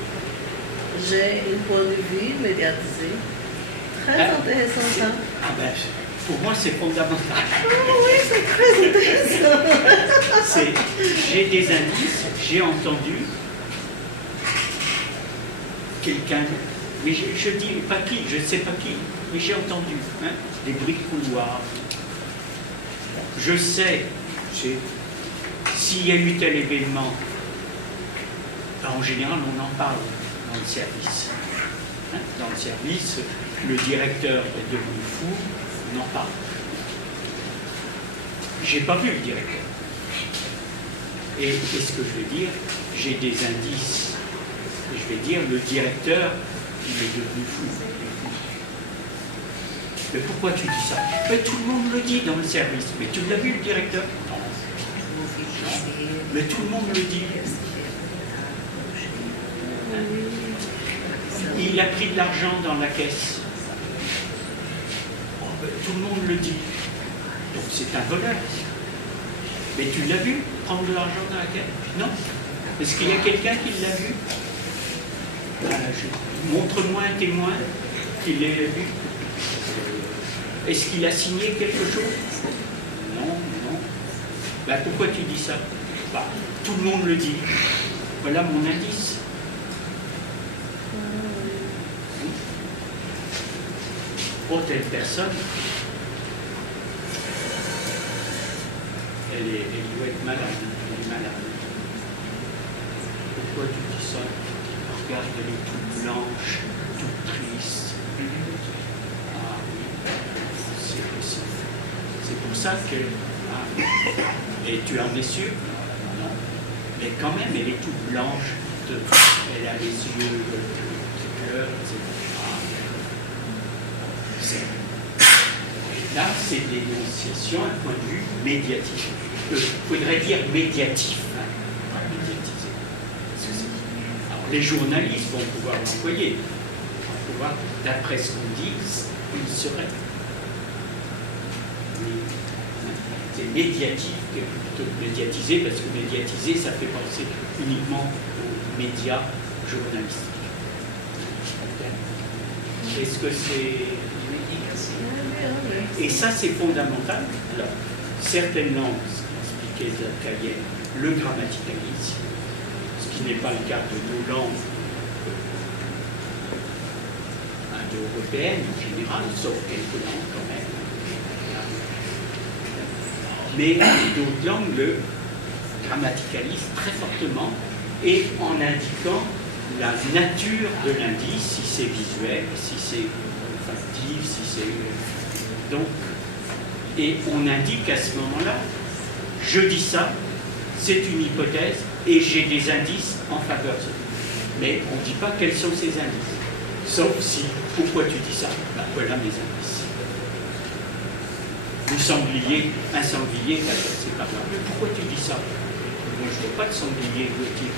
j'ai un point de vue médiatisé. Très intéressant ça. Ah ben, pour moi, c'est fondamental. Oui, c'est très intéressant. J'ai des indices, j'ai entendu quelqu'un, mais je dis pas qui, je ne sais pas qui, mais j'ai entendu des bruits de couloir. Je sais, s'il y a eu tel événement, en général, on en parle dans le service. Dans le service, le directeur est devenu fou, on en parle. J'ai pas vu le directeur. Et qu'est-ce que je vais dire? J'ai des indices. Et je vais dire, le directeur, il est devenu fou. Mais pourquoi tu dis ça? Mais tout le monde le dit dans le service. Mais tu l'as vu, le directeur? Non. Mais tout le monde le dit. il a pris de l'argent dans la caisse. Oh, ben, tout le monde le dit. Donc c'est un voleur. Mais tu l'as vu prendre de l'argent dans la caisse? Non. Est-ce qu'il y a quelqu'un qui l'a vu? Montre-moi un témoin qui l'a vu. Est-ce qu'il a signé quelque chose? Non, non. Ben, pourquoi tu dis ça? Ben, tout le monde le dit. Voilà mon indice. Oh, telle personne, elle doit être malade. Elle est malade. Pourquoi tu dis ça? Regarde, elle est toute blanche, toute triste. Ah oui, c'est possible. C'est pour ça que... Ah, et tu en es sûr? Non. Mais quand même, elle est toute blanche, elle a les yeux qui pleurent, etc. Là, c'est l'énonciation à un point de vue médiatique. Il faudrait dire médiatif, hein, pas médiatisé. Alors, les journalistes vont pouvoir l'employer. Ils vont pouvoir, d'après ce qu'on dit, il serait. C'est médiatif, plutôt que médiatisé, parce que médiatiser, ça fait penser uniquement aux médias journalistiques. Est-ce que c'est... Et ça, c'est fondamental. Alors, certaines langues, expliquait Zakaïen, le grammaticalisme, ce qui n'est pas le cas de nos langues indo-européennes en général, sauf quelques langues quand même. Mais d'autres langues le grammaticalisent très fortement et en indiquant la nature de l'indice, si c'est visuel, si c'est olfactif, si c'est... Donc, et on indique à ce moment-là, je dis ça, c'est une hypothèse, et j'ai des indices en faveur de ça. Mais on ne dit pas quels sont ces indices. Sauf si, pourquoi tu dis ça? Ben, voilà mes indices. Le sanglier, un sanglier, c'est pas grave. Mais pourquoi tu dis ça? Moi, je ne veux pas de sanglier, Gauthier.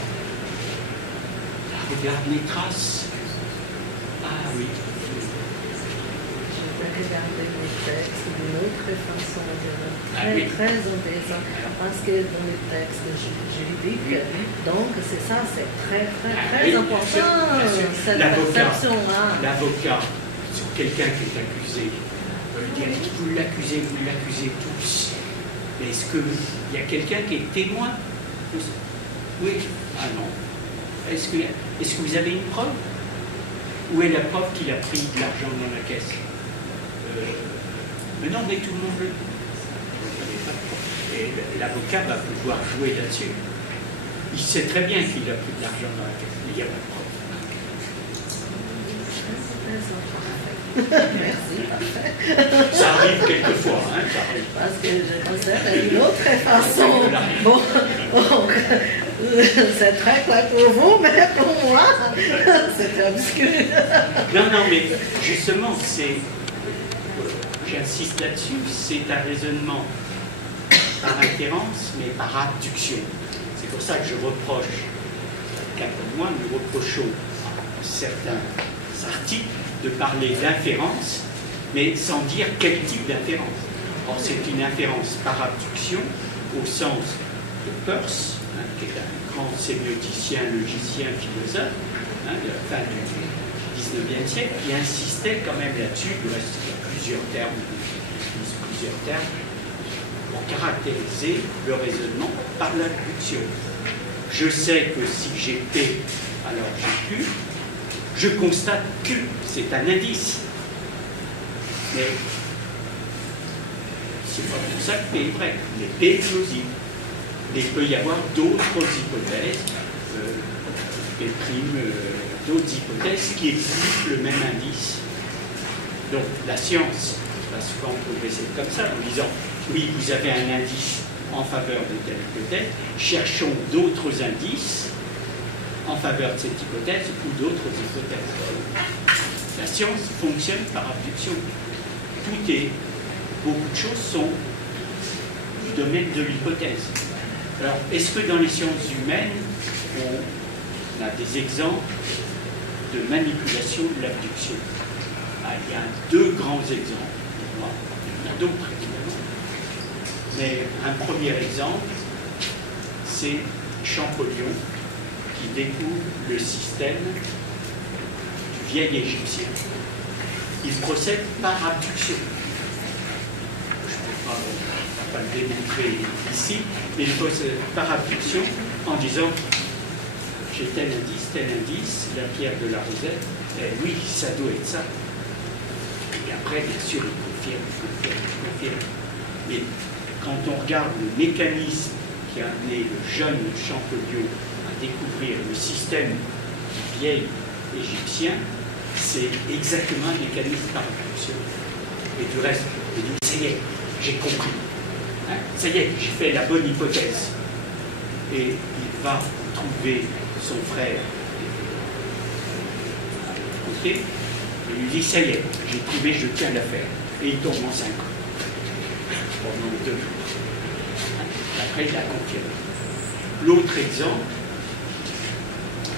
Regarde les traces. Ah oui. Je vais regarder les textes d'une autre façon, Ah oui. très intéressant, parce que dans les textes juridiques, donc c'est ça, c'est très Oui, important, bien sûr. cette perception-là. L'avocat, sur quelqu'un qui est accusé, peut lui dire, vous l'accusez tous. Mais est-ce qu'il y a quelqu'un qui est témoin? Oui. Ah non. Est-ce que vous avez une preuve? Où est la preuve qu'il a pris de l'argent dans la caisse? Mais non, mais tout le monde le dit. Et l'avocat va pouvoir jouer là-dessus. Il sait très bien qu'il a pris de l'argent dans la caisse, mais il n'y a pas de preuve. Merci. Ça arrive quelquefois, hein, ça arrive. Parce que je considère d'une autre façon. Bon, c'est très clair pour vous, mais pour moi, c'est obscur. Non, mais justement, j'insiste là-dessus, c'est un raisonnement par inférence, mais par abduction. C'est pour ça que je reproche, qu'à moi, nous reprochons à certains articles de parler d'inférence, mais sans dire quel type d'inférence. Or, c'est une inférence par abduction au sens de Peirce, qui est un grand sémioticien, logicien, philosophe, de la fin du XIXe siècle, qui insistait quand même là-dessus. Il reste plusieurs termes, pour caractériser le raisonnement par l'abduction. Je sais que si j'ai P, alors j'ai Q. Je constate que c'est un indice. Mais c'est pas pour ça que P est vrai. Mais P est plausible. Mais il peut y avoir d'autres hypothèses, d'autres hypothèses qui expliquent le même indice. Donc la science va souvent progresser comme ça, en disant oui, vous avez un indice en faveur de telle hypothèse, cherchons d'autres indices en faveur de cette hypothèse ou d'autres hypothèses. La science fonctionne par abduction. Beaucoup de choses sont du domaine de l'hypothèse. Alors, est-ce que dans les sciences humaines, on a des exemples de manipulation de l'abduction. Il y a deux grands exemples. Il y en a d'autres, évidemment. Mais un premier exemple, c'est Champollion qui découvre le système du vieil égyptien. Il procède par abduction. Je ne vais pas le démontrer ici, mais il procède par abduction en disant j'ai tel indice, la pierre de la Rosette, oui, ça doit être ça. Et après, bien sûr, il confirme. Mais quand on regarde le mécanisme qui a amené le jeune Champollion à découvrir le système du vieil égyptien, c'est exactement un mécanisme par abduction. Et du reste, il dit, ça y est, j'ai compris. Hein, ça y est, j'ai fait la bonne hypothèse. Et il va trouver son frère. Ok ? Et il lui dit, ça y est, j'ai trouvé, je tiens l'affaire. Et il tombe enceinte. Pendant 2 jours. Après, il a confirmé. L'autre exemple,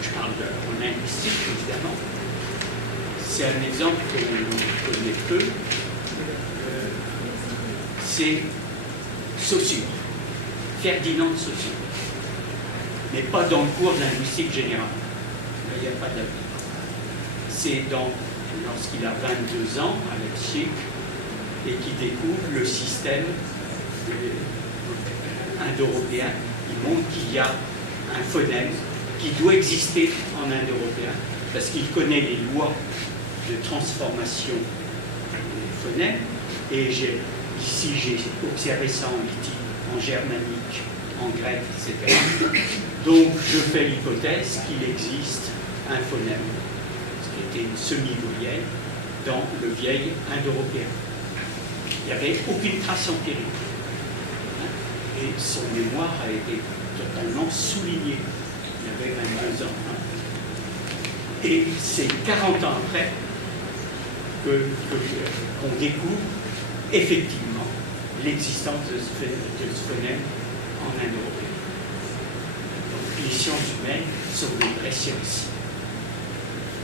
je parle en linguistique, évidemment, c'est un exemple que l'on connaît peu, c'est Saussure, Ferdinand de Saussure, mais pas dans le cours de linguistique générale. Là, il n'y a pas d'avis. C'est lorsqu'il a 22 ans, à Leipzig, et qui découvre le système indo-européen. Il montre qu'il y a un phonème qui doit exister en indo-européen, parce qu'il connaît les lois de transformation des phonèmes, et ici j'ai observé ça en litique, en germanique, en grec, etc. Donc je fais l'hypothèse qu'il existe un phonème, ce qui était une semi-voyelle, dans le vieil indo-européen. Il n'y avait aucune trace empirique. Et son mémoire a été totalement souligné. Il avait 22 ans. Et c'est 40 ans après qu'on découvre effectivement l'existence de ce phonème en indo-européen. Donc les sciences humaines sont des vraies sciences.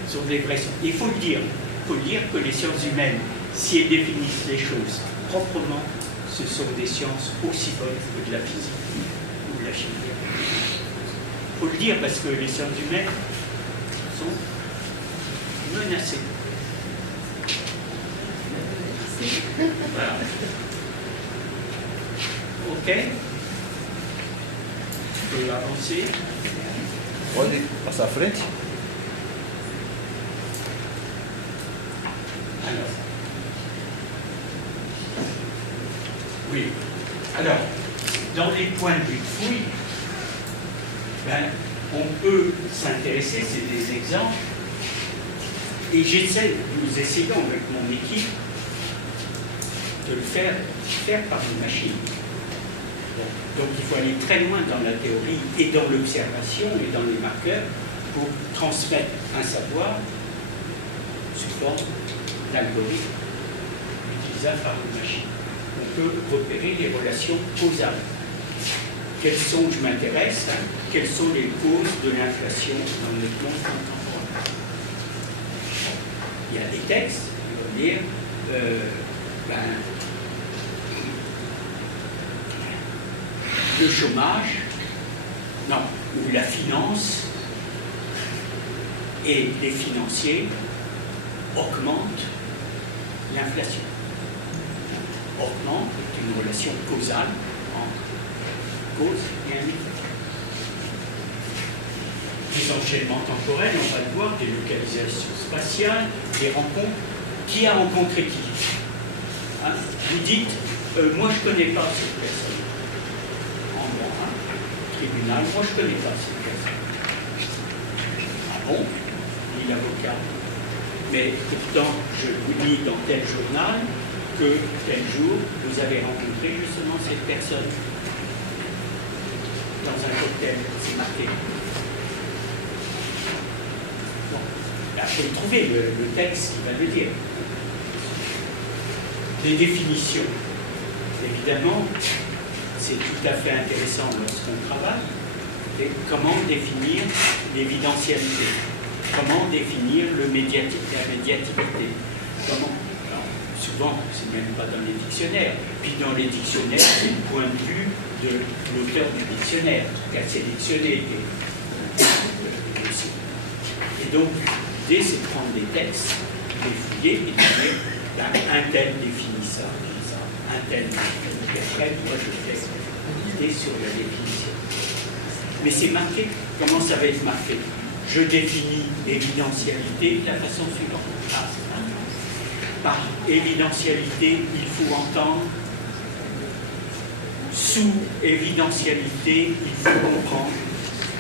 Sont des vraies sciences. Il faut le dire que les sciences humaines, si elles définissent les choses proprement, ce sont des sciences aussi bonnes que de la physique ou de la chimie. Il faut le dire parce que les sciences humaines sont menacées. Voilà. Ok. Je peux avancer. Pode passar à frente? Alors. Oui. Alors, dans les points de vue de fouille, on peut s'intéresser, c'est des exemples, et nous essayons avec mon équipe de le faire par une machine. Donc il faut aller très loin dans la théorie et dans l'observation et dans les marqueurs pour transmettre un savoir sous forme d'algorithme utilisable par une machine. On peut repérer les relations causales. Quelles sont, je m'intéresse, quelles sont les causes de l'inflation dans notre monde contemporain. Il y a des textes qui vont dire le chômage, ou la finance et les financiers augmentent l'inflation. Augmente est une relation causale entre cause et un effet. Les enchaînements temporels, on va le voir, des localisations spatiales, des rencontres. Qui a rencontré qui? Vous dites, moi je ne connais pas cette personne. En droit, tribunal, moi je ne connais pas cette personne. Ah bon? Dit l'avocat. Mais pourtant, je vous lis dans tel journal que tel jour, vous avez rencontré justement cette personne. Dans un cocktail, c'est marqué. Bon, il faut trouver le texte qui va le dire. Les définitions. Évidemment, c'est tout à fait intéressant lorsqu'on travaille. Et comment définir l'évidentialité? Comment définir la médiaticité? Comment? Alors, souvent, c'est même pas dans les dictionnaires. Puis dans les dictionnaires, c'est le point de vue de l'auteur du dictionnaire qui a sélectionné les dossiers. Et donc, l'idée, c'est de prendre des textes, les fouiller et de dire un tel définit ça, un tel. Et après, moi, je fais l'idée sur la définition. Mais c'est marqué. Comment ça va être marqué? Je définis évidentialité de la façon suivante. Par évidentialité, il faut entendre. Sous évidentialité, il faut comprendre.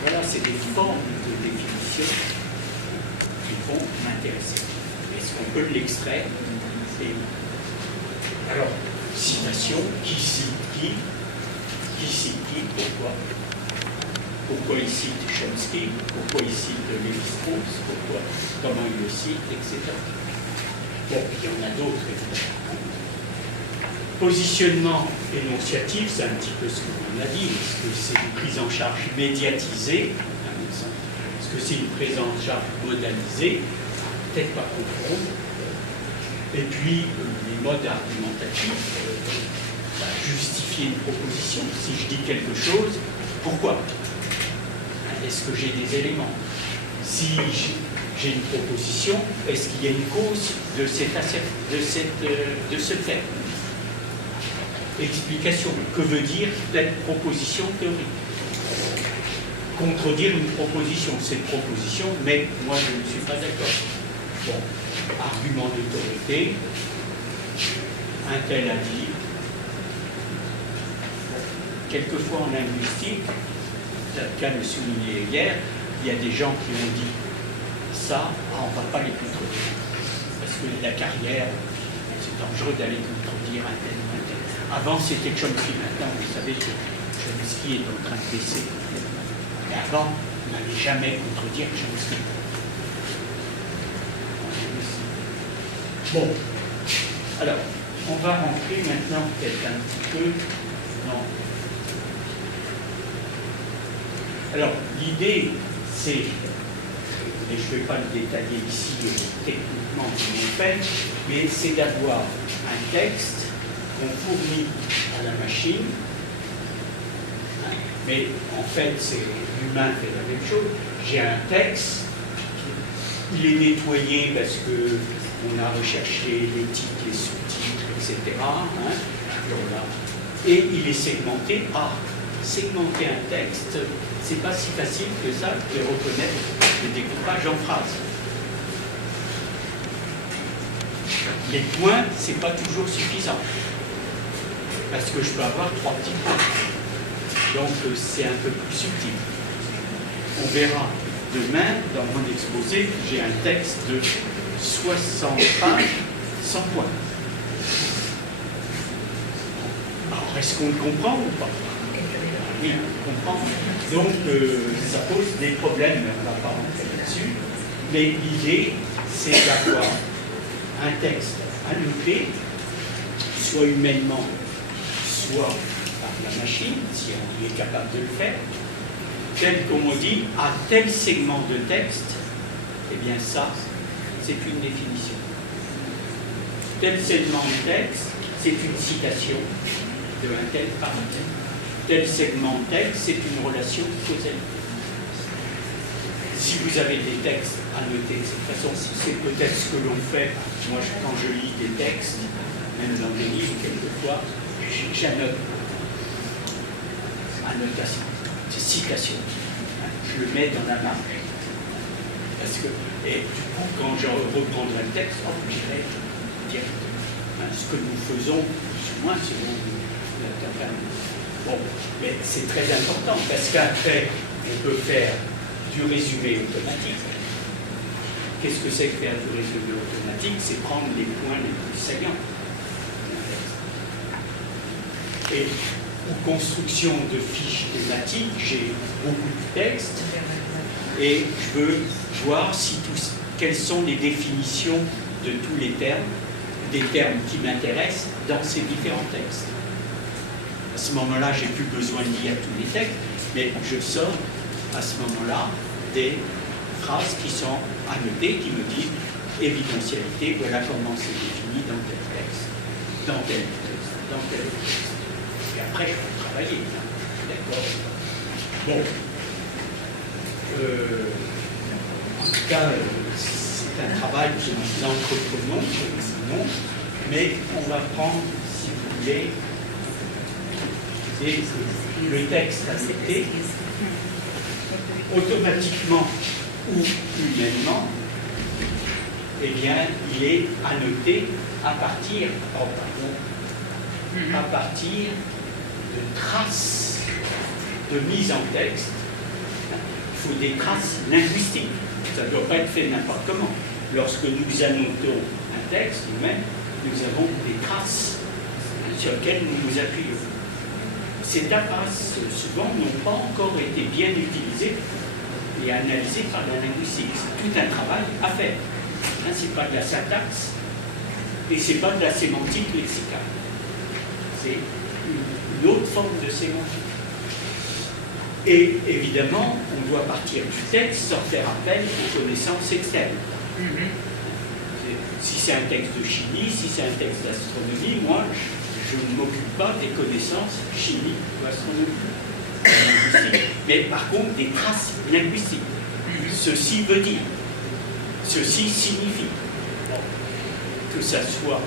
Voilà, c'est des formes de définition qui vont m'intéresser. Est-ce qu'on peut l'extraire? Alors, citation, qui cite qui? Qui cite qui? Pourquoi? Pourquoi il cite Chomsky, pourquoi il cite Lévi-Strauss, comment il le cite, etc. Bon, il y en a d'autres, évidemment. Positionnement énonciatif, c'est un petit peu ce qu'on a dit. Est-ce que c'est une prise en charge médiatisée? Est-ce que c'est une prise en charge modalisée? Peut-être pas confondre. Et puis, les modes argumentatifs, justifier une proposition. Si je dis quelque chose, pourquoi? Est-ce que j'ai des éléments? Si j'ai une proposition, est-ce qu'il y a une cause de ce fait? Explication. Que veut dire telle proposition théorique? Contredire une proposition. Cette proposition, mais moi je ne suis pas d'accord. Bon. Argument d'autorité. Un tel a dit. Quelquefois en linguistique, quelqu'un le soulignait hier, il y a des gens qui ont dit ça, on ne va pas les contredire. Parce que la carrière, c'est dangereux d'aller contredire un tel ou un tel. Avant, c'était Chomsky. Maintenant, vous savez que Chomsky est en train de baisser complètement. Mais avant, on n'allait jamais contredire Chomsky. Bon. Alors, on va rentrer maintenant peut-être un petit peu dans... Alors, l'idée, c'est, et je ne vais pas le détailler ici techniquement comment on fait, mais c'est d'avoir un texte qu'on fournit à la machine, mais en fait, l'humain fait la même chose. J'ai un texte, il est nettoyé parce qu'on a recherché les titres, les sous-titres, etc. Voilà. Et il est segmenté. Segmenter un texte, c'est pas si facile que ça de reconnaître le découpage en phrases. Les points, c'est pas toujours suffisant. Parce que je peux avoir 3 petits points. Donc c'est un peu plus subtil. On verra demain, dans mon exposé, j'ai un texte de 60 pages, 100 points. Alors, est-ce qu'on le comprend ou pas? Oui, on comprend. Donc, ça pose des problèmes, on ne va pas rentrer là-dessus. Mais l'idée, c'est d'avoir un texte annoté, soit humainement, soit par la machine, si on est capable de le faire, tel qu'on dit, à tel segment de texte, eh bien ça, c'est une définition. Tel segment de texte, c'est une citation de un tel par un tel. Tel segment de texte, c'est une relation causale. Si vous avez des textes à noter, de toute façon, c'est peut-être ce que l'on fait. Moi, quand je lis des textes, même dans des livres, quelquefois, j'annote. Annotation, c'est citation. Je le mets dans la marque. Parce que, et du coup, quand je reprendrai le texte, j'irai directement. Ce que nous faisons, plus ou moins, selon la famille. Bon, mais c'est très important parce qu'après, on peut faire du résumé automatique. Qu'est-ce que c'est que faire du résumé automatique? C'est prendre les points les plus saillants. Et pour construction de fiches thématiques, j'ai beaucoup de textes et je veux voir quelles sont les définitions de tous les termes, des termes qui m'intéressent dans ces différents textes. À ce moment-là, j'ai plus besoin de lire tous les textes, mais je sors à ce moment-là des phrases qui sont annotées, qui me disent évidentialité, voilà comment c'est défini dans tel texte, dans tel texte, dans tel texte. Et après, je peux travailler. Hein. D'accord. Bon. En tout cas, c'est un travail que nous entreprenons, mais on va prendre, si vous voulez, le texte annoté, automatiquement ou humainement, eh bien, il est annoté à partir de traces de mise en texte. Il faut des traces linguistiques. Ça ne doit pas être fait n'importe comment. Lorsque nous annotons un texte, nous-mêmes, nous avons des traces sur lesquelles nous nous appuyons. Ces traces, souvent, n'ont pas encore été bien utilisées et analysées par la linguistique. C'est tout un travail à faire. Hein, ce n'est pas de la syntaxe et ce n'est pas de la sémantique lexicale. C'est une autre forme de sémantique. Et évidemment, on doit partir du texte sans faire appel aux connaissances externes. Si c'est un texte de chimie, si c'est un texte d'astronomie, moi, je ne m'occupe pas des connaissances chimiques ou astronomiques. Mais par contre, des traces linguistiques. Ceci veut dire, ceci signifie. Bon, que ça soit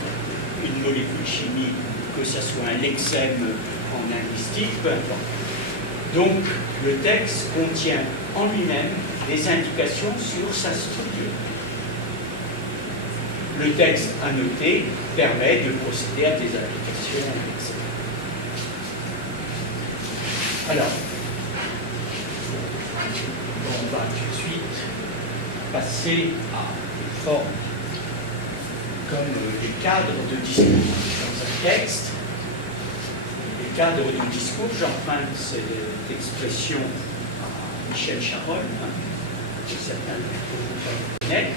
une molécule chimique, que ça soit un lexème en linguistique, peu importe. Donc, le texte contient en lui-même des indications sur sa structure. Le texte annoté permet de procéder à des applications, etc. Alors, on va tout de suite passer à des formes comme des cadres de discours dans un texte. Les cadres de discours, j'emprunte cette expression à Michel Charoll, que certains d'entre vous connaissent,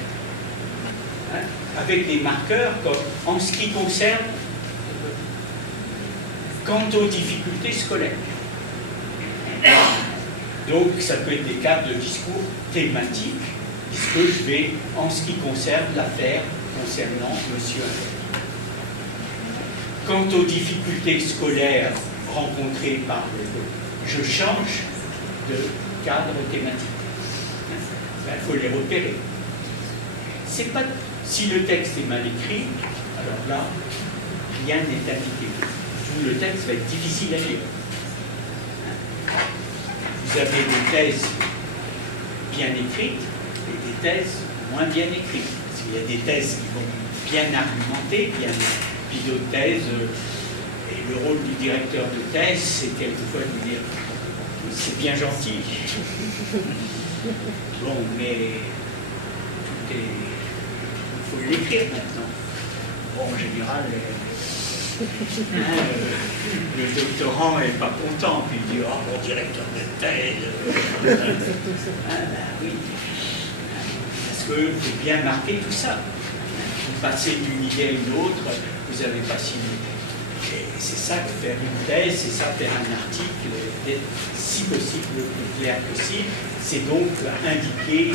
avec des marqueurs comme en ce qui concerne quant aux difficultés scolaires. Donc, ça peut être des cadres de discours thématiques, puisque je vais, en ce qui concerne l'affaire concernant monsieur André. Quant aux difficultés scolaires rencontrées par je change de cadre thématique. Il faut les repérer. C'est pas, si le texte est mal écrit, alors là, rien n'est indiqué. Le texte va être difficile à lire. Vous avez des thèses bien écrites et des thèses moins bien écrites. Parce qu'il y a des thèses qui vont bien argumenter, puis d'autres thèses, et le rôle du directeur de thèse, c'est quelquefois de dire c'est bien gentil. Bon, mais tout est. Il faut l'écrire maintenant. Bon, en général, le doctorant n'est pas content, puis il dit oh, mon directeur de thèse. Oui. Parce qu'il faut bien marquer tout ça. Vous passez d'une idée à une autre, vous avez passé une idée. Et c'est ça que faire une thèse, c'est ça faire un article, être si possible le plus clair possible. C'est donc indiquer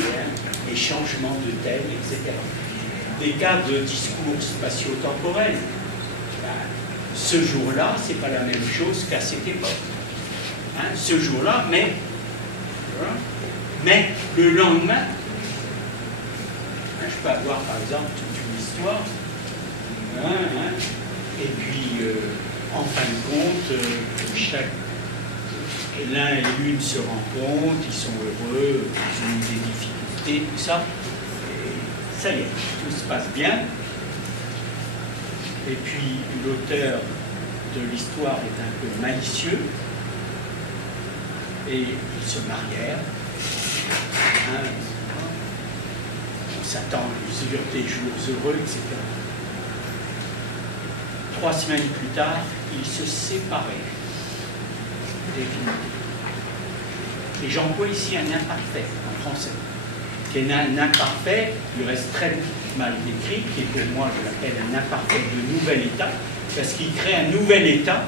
les changements de thème, etc. Des cas de discours spatio-temporels. Ce jour-là, ce n'est pas la même chose qu'à cette époque. Ce jour-là, mais le lendemain, je peux avoir par exemple toute une histoire, et puis en fin de compte, l'un et l'une se rencontrent, ils sont heureux, ils ont des difficultés, tout ça, et ça y est, tout se passe bien. Et puis l'auteur de l'histoire est un peu malicieux, et ils se marièrent. On s'attend sur des jours heureux, etc. 3 semaines plus tard, ils se séparaient définitivement. Et j'emploie ici un imparfait en français, qui est un imparfait, du reste très mal décrit, qui est pour moi, je l'appelle un imparfait de nouvel état, parce qu'il crée un nouvel état.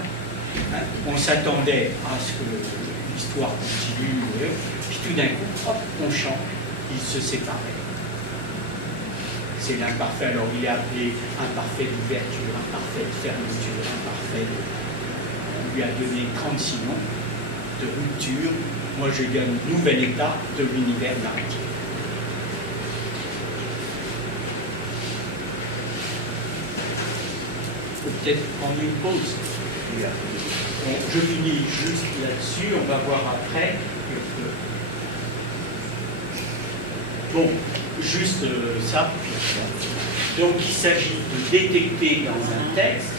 On s'attendait à ce que l'histoire continue, puis tout d'un coup, hop, on change. ils se séparaient. C'est l'imparfait, alors il est appelé imparfait d'ouverture, imparfait de fermeture, imparfait de... On lui a donné 36 noms de rupture. Moi je donne nouvel état de l'univers narratif. Il faut peut-être prendre une pause. Bon, je finis juste là-dessus, on va voir après. Bon, juste ça. Donc il s'agit de détecter dans un texte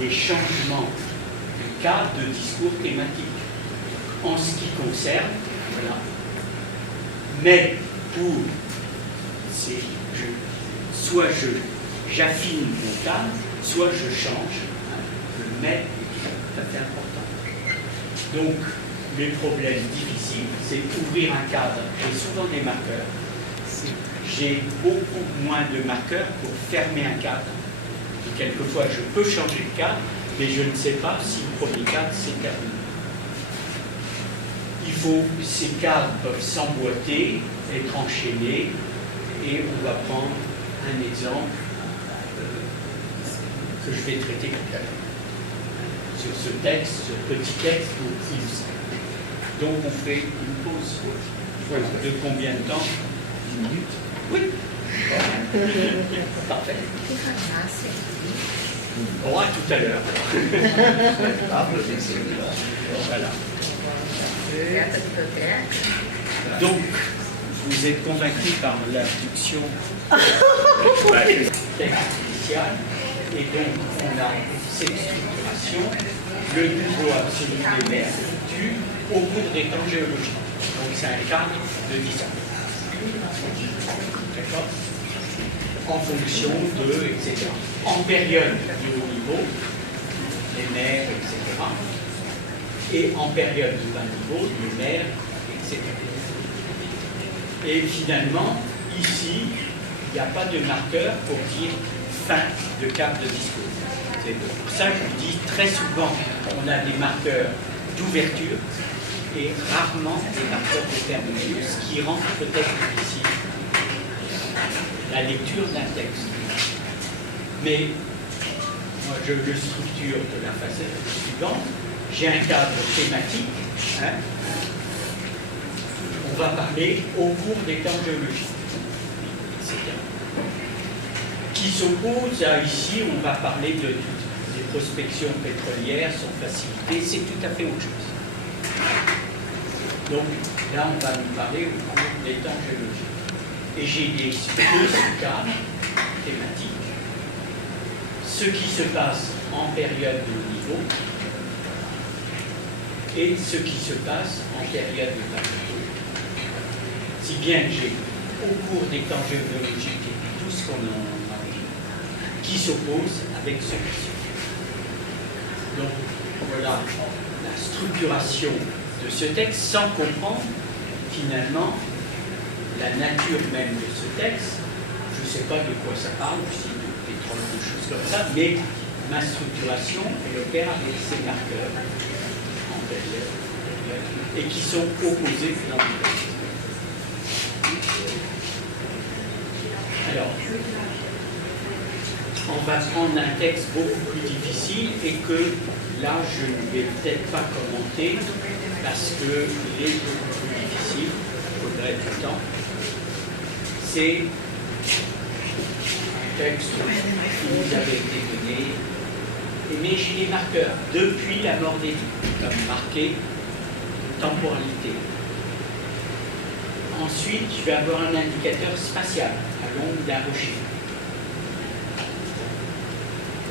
les changements de cas de discours thématique en ce qui concerne, voilà. Mais pour, soit j'affine mon cadre, soit je change. Le mais est tout à fait important. Donc, les problèmes difficiles, c'est ouvrir un cadre. J'ai souvent des marqueurs. J'ai beaucoup moins de marqueurs pour fermer un cadre. Et quelquefois, je peux changer de cadre, mais je ne sais pas si le premier cadre s'est terminé. Ces cadres peuvent s'emboîter, être enchaînés, et on va prendre un exemple que je vais traiter tout à l'heure. Sur ce texte, ce petit texte pour Ilse. Donc on fait une pause. Voilà. De combien de temps? 10 minutes. Oui. Parfait. Bon, à tout à l'heure. Voilà. Donc, vous êtes convaincu par l'introduction du texte initial, et donc on a cette structuration, le niveau absolu des mers fluctue au cours des temps géologiques. Donc c'est un cadre de 10 ans. D'accord? En fonction de, etc. En période de haut niveau, les mers, etc. Et en période de bas niveau, les mers, etc. Et finalement, ici, il n'y a pas de marqueur pour dire fin de cap de discours. C'est pour ça que je vous dis très souvent, on a des marqueurs d'ouverture et rarement des marqueurs de fermeture, ce qui rend peut-être difficile la lecture d'un texte. Mais moi, je le structure de la façon suivante. J'ai un cadre thématique. Hein. On va parler au cours des temps géologiques, etc. Qui s'oppose à ici, on va parler de des prospections pétrolières sont facilitées, c'est tout à fait autre chose. Donc là, on va nous parler au cours des temps géologiques. Et j'ai deux cadres thématiques. Ce qui se passe en période de haut niveau et ce qui se passe en période de bas niveau. Si bien que j'ai au cours des temps géologiques et tout ce qu'on en a qui s'oppose avec ce qui se passe. Donc voilà la structuration de ce texte sans comprendre finalement la nature même de ce texte. Je ne sais pas de quoi ça parle, aussi de pétrole, de choses comme ça, mais ma structuration, elle opère avec ces marqueurs en période et qui sont opposés dans le texte. Alors, on va prendre un texte beaucoup plus difficile et que là, je ne vais peut-être pas commenter parce qu'il est beaucoup plus difficile, il faudrait du temps. C'est un texte qui nous avait été donné, mais j'ai des marqueurs depuis la mort d'Édith, comme marqué temporalité. Ensuite, je vais avoir un indicateur spatial à l'ombre d'un rocher.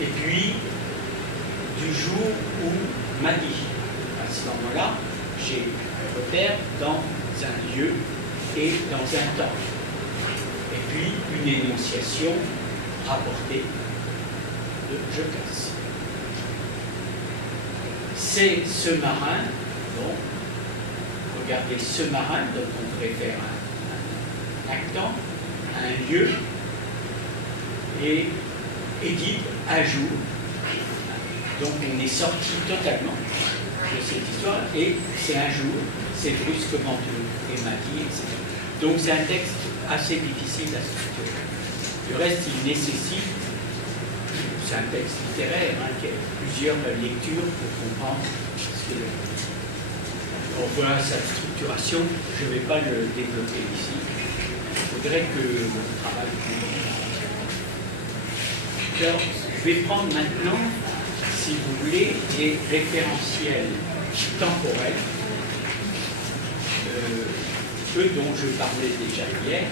Et puis, du jour où m'a dit, à ce moment-là, j'ai un repère dans un lieu et dans un temps. Et puis, une énonciation rapportée de Jocasse. C'est ce marin, bon, regardez ce marin, donc on préfère un actant, un lieu, et Édipe, un jour. Donc on est sorti totalement de cette histoire, et c'est un jour, c'est brusquement tout, et m'a dit, etc. Donc c'est un texte assez difficile à structurer. Du reste, il nécessite, c'est un texte littéraire, hein, qui a plusieurs lectures pour comprendre ce que on voit sa structuration, je ne vais pas le développer ici. Il faudrait que je travaille plus. Alors, je vais prendre maintenant, si vous voulez, des référentiels temporels, ceux dont je parlais déjà hier,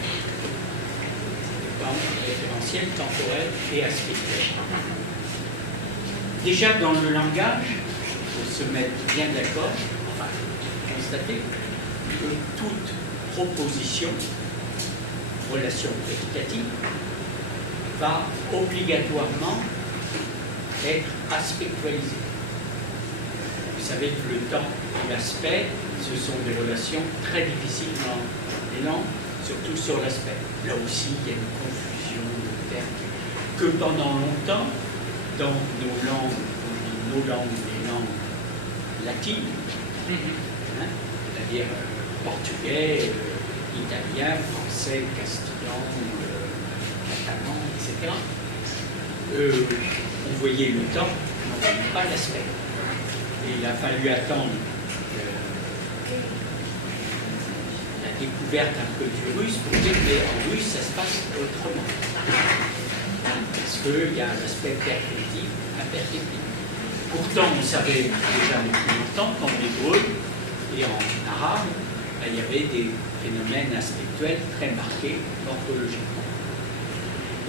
référentiels temporels et aspectuels. Déjà dans le langage, il faut se mettre bien d'accord, constater que toute proposition, relation prédicative, va obligatoirement être aspectualisée. Vous savez que le temps et l'aspect, ce sont des relations très difficiles dans les langues, surtout sur l'aspect. Là aussi, il y a une confusion de termes que pendant longtemps, dans nos langues, les langues latines, hein, c'est-à-dire portugais, italien, français, castillan, catalan, etc. On voyait le temps, on ne voyait pas l'aspect. Et il a fallu attendre la découverte un peu du russe pour dire qu'en russe, ça se passe autrement. Parce qu'il y a un aspect perspectif, imperceptible. Pourtant, on savait déjà depuis longtemps qu'en hébreu et en arabe, il y avait des phénomènes aspectuels très marqués morphologiquement.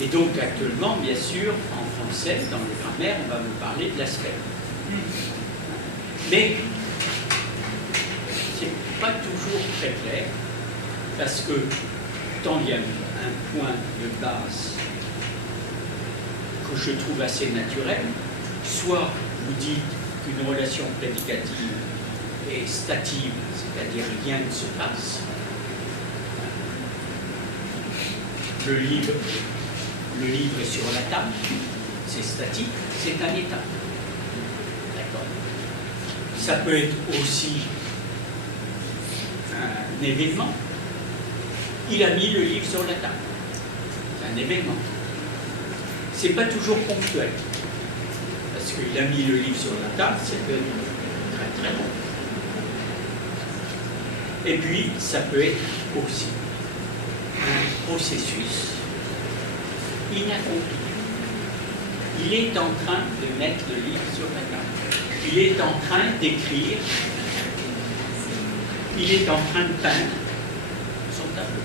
Et donc actuellement, bien sûr, en français, dans le grammaire, on va vous parler de l'aspect. Mais c'est pas toujours très clair, parce que tant il y a un point de base que je trouve assez naturel, soit vous dites qu'une relation prédicative est stative, c'est-à-dire rien ne se passe. Le livre est sur la table, c'est statique, c'est un état. D'accord. Ça peut être aussi un événement. Il a mis le livre sur la table. C'est un événement. C'est pas toujours ponctuel. Parce qu'il a mis le livre sur la table, c'est très très bon. Et puis, ça peut être aussi un processus inaccompli. Il est en train de mettre le livre sur la table. Il est en train d'écrire. Il est en train de peindre son tableau.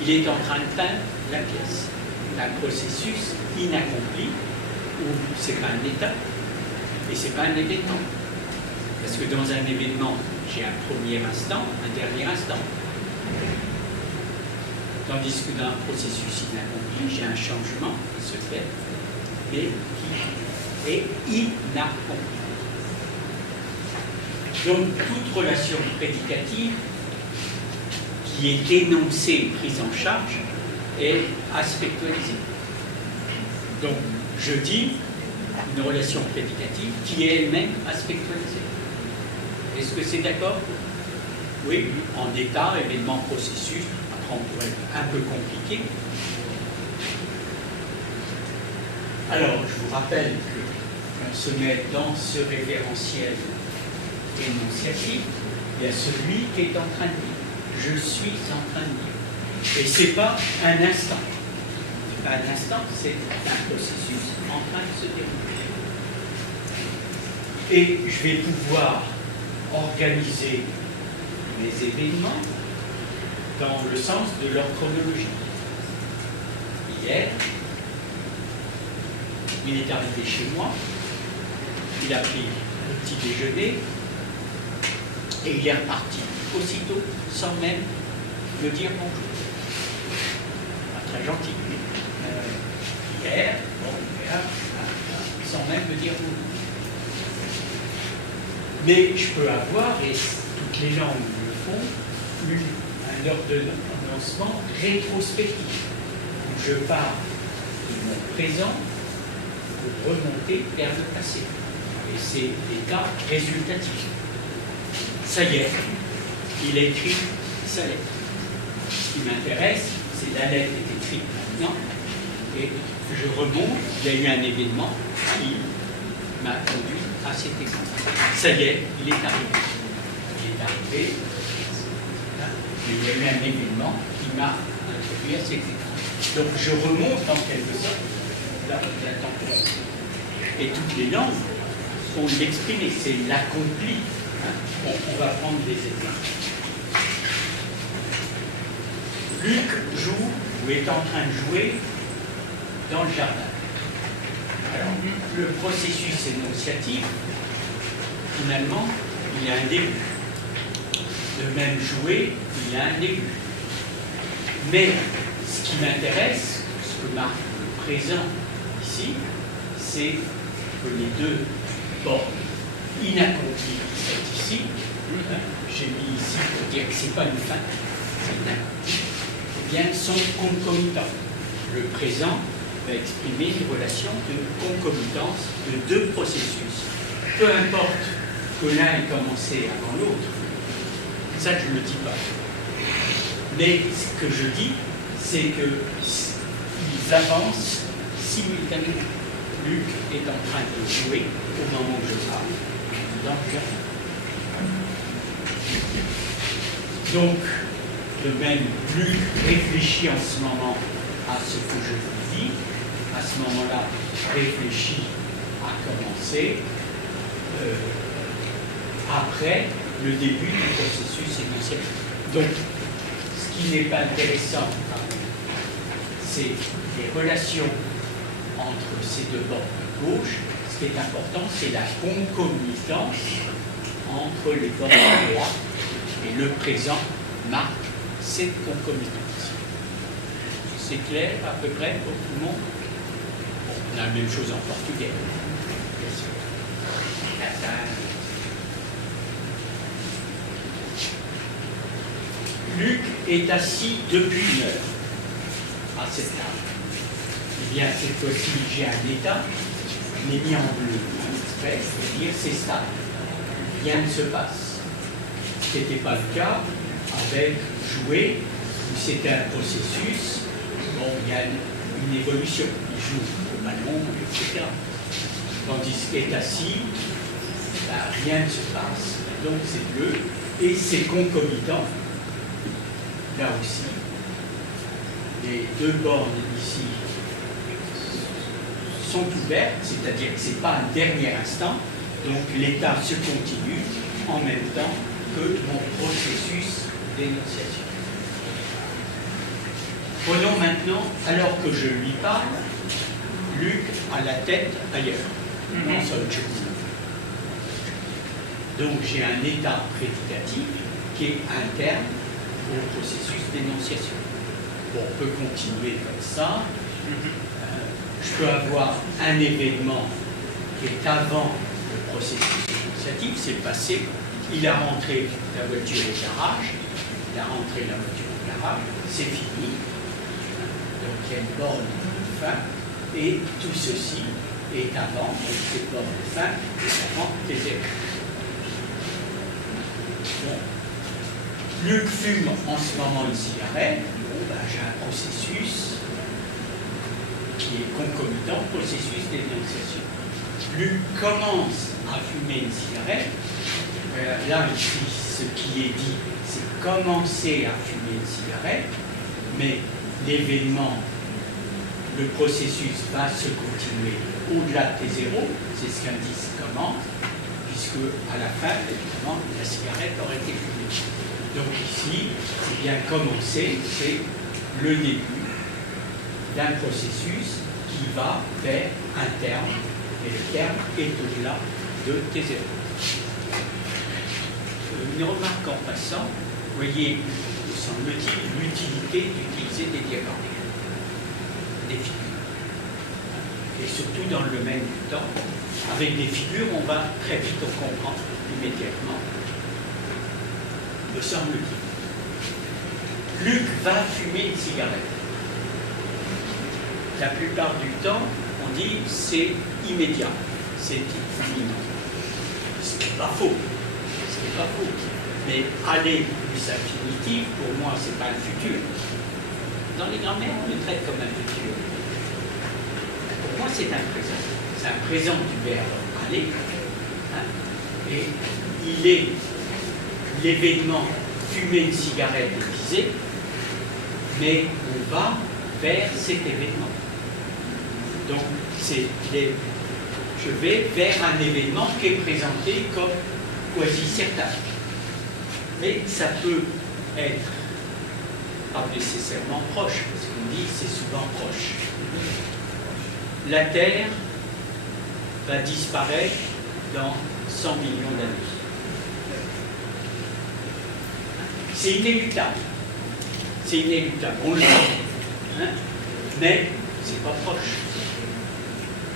Il est en train de peindre la pièce. Un processus inaccompli où ce n'est pas un état et ce n'est pas un événement. Parce que dans un événement, j'ai un premier instant, un dernier instant. Tandis que dans un processus inaccompli, j'ai un changement qui se fait et qui est inaccompli. Donc, toute relation prédicative qui est énoncée et prise en charge est aspectualisée. Donc, je dis une relation prédicative qui est elle-même aspectualisée. Est-ce que c'est d'accord? Oui, en état, événement, processus, après on pourrait être un peu compliqué. Alors, je vous rappelle qu'on se met dans ce référentiel énonciatif, il y a celui qui est en train de dire. Je suis en train de dire. Et ce n'est pas un instant. Ce n'est pas un instant, c'est un processus en train de se dérouler. Et je vais pouvoir organiser mes événements dans le sens de leur chronologie. Hier, il est arrivé chez moi, il a pris le petit déjeuner et il est reparti aussitôt sans même me dire bonjour. Pas très gentil. Hier, sans même me dire bonjour. Mais je peux avoir, et toutes les langues le font, un ordonnancement rétrospectif. Où je pars de mon présent pour remonter vers le passé. Et c'est l'état résultatif. Ça y est, il a écrit sa lettre. ce qui m'intéresse, c'est la lettre est écrite maintenant, et je remonte, il y a eu un événement qui m'a conduit à cet exemple. Ça y est, il est arrivé. Il est arrivé, voilà, il y a eu un événement qui m'a introduit à cet exemple. Donc je remonte en quelque sorte la temporalité. Et toutes les langues ont l'exprimé, c'est l'accompli. Hein. Bon, on va prendre des exemples. Luc joue ou est en train de jouer dans le jardin. Alors, le processus énonciatif, finalement, il y a un début. De même jouer, il y a un début. Mais ce qui m'intéresse, ce que marque le présent ici, c'est que les deux bornes inaccomplies qui sont ici, hein, j'ai mis ici pour dire que ce n'est pas une fin, c'est une accomplie, eh bien, sont concomitants. Le présent va exprimer une relation de concomitance de deux processus. Peu importe que l'un ait commencé avant l'autre, ça je ne le dis pas. Mais ce que je dis, c'est qu'ils avancent simultanément. Luc est en train de jouer au moment où je parle dans le jardin. Donc, de même, Luc réfléchit en ce moment à ce que je vous dis. À ce moment-là, réfléchit à commencer après le début du processus énonciatif. Donc, ce qui n'est pas intéressant, c'est les relations entre ces deux bords de gauche. Ce qui est important, c'est la concomitance entre les bords de droite, et le présent marque cette concomitance. C'est clair à peu près pour tout le monde? Bon, on a la même chose en portugais, bien sûr. Luc est assis depuis une heure à cette table. Eh bien, cette fois-ci, j'ai un état, mais mis en bleu, exprès, c'est-à-dire c'est stable. Rien ne se passe. Ce n'était pas le cas avec jouer, où c'était un processus. Bon, il y a une évolution. Il joue au ballon, etc. Tandis qu'il est assis, ben, rien ne se passe. Donc c'est bleu et c'est concomitant. Là aussi, les deux bornes ici sont ouvertes, c'est-à-dire que ce n'est pas un dernier instant, donc l'état se continue en même temps que mon processus d'énonciation. Prenons maintenant, alors que je lui parle, Luc a la tête ailleurs, non sur autre chose. Donc j'ai un état prédicatif qui est interne au processus d'énonciation. Bon, on peut continuer comme ça. Je peux avoir un événement qui est avant le processus énonciatif, c'est le passé. Il a rentré la voiture au garage, il a rentré la voiture au garage, c'est fini. Donc il y a une borne de fin, et tout ceci est avant, donc cette borne de fin est avant des événements. Bon. Luc fume en ce moment une cigarette, bon, ben, j'ai un processus qui est concomitant au processus d'énonciation. Luc commence à fumer une cigarette. Là, ici, ce qui est dit, c'est commencer à fumer une cigarette, mais l'événement, le processus va se continuer au-delà de T0, c'est ce qu'indice commence, puisque à la fin, évidemment, la cigarette aurait été fumée. Donc ici, c'est bien commencer, c'est le début d'un processus qui va vers un terme, et le terme est au-delà de T0. Une remarque en passant, voyez, me semble-t-il, l'utilité d'utiliser des diagrammes, des figures. Et surtout dans le domaine du temps, avec des figures, on va très vite comprendre immédiatement, me semble-t-il. Luc va fumer une cigarette. La plupart du temps, on dit c'est immédiat, c'est imminent. Ce n'est pas faux. Ce n'est pas faux. Mais aller plus infinitif, pour moi, c'est pas le futur. Dans les grammaires, on le traite comme un futur. Pour moi, c'est un présent. C'est un présent du verbe aller. Hein, et il est l'événement fumer une cigarette aiguisée, mais on va vers cet événement. Donc, je vais vers un événement qui est présenté comme quasi certain. Mais ça peut être pas nécessairement proche, parce qu'on dit que c'est souvent proche. La Terre va disparaître dans 100 millions d'années. C'est inéluctable. C'est inéluctable, on le sait. Hein? Mais c'est pas proche.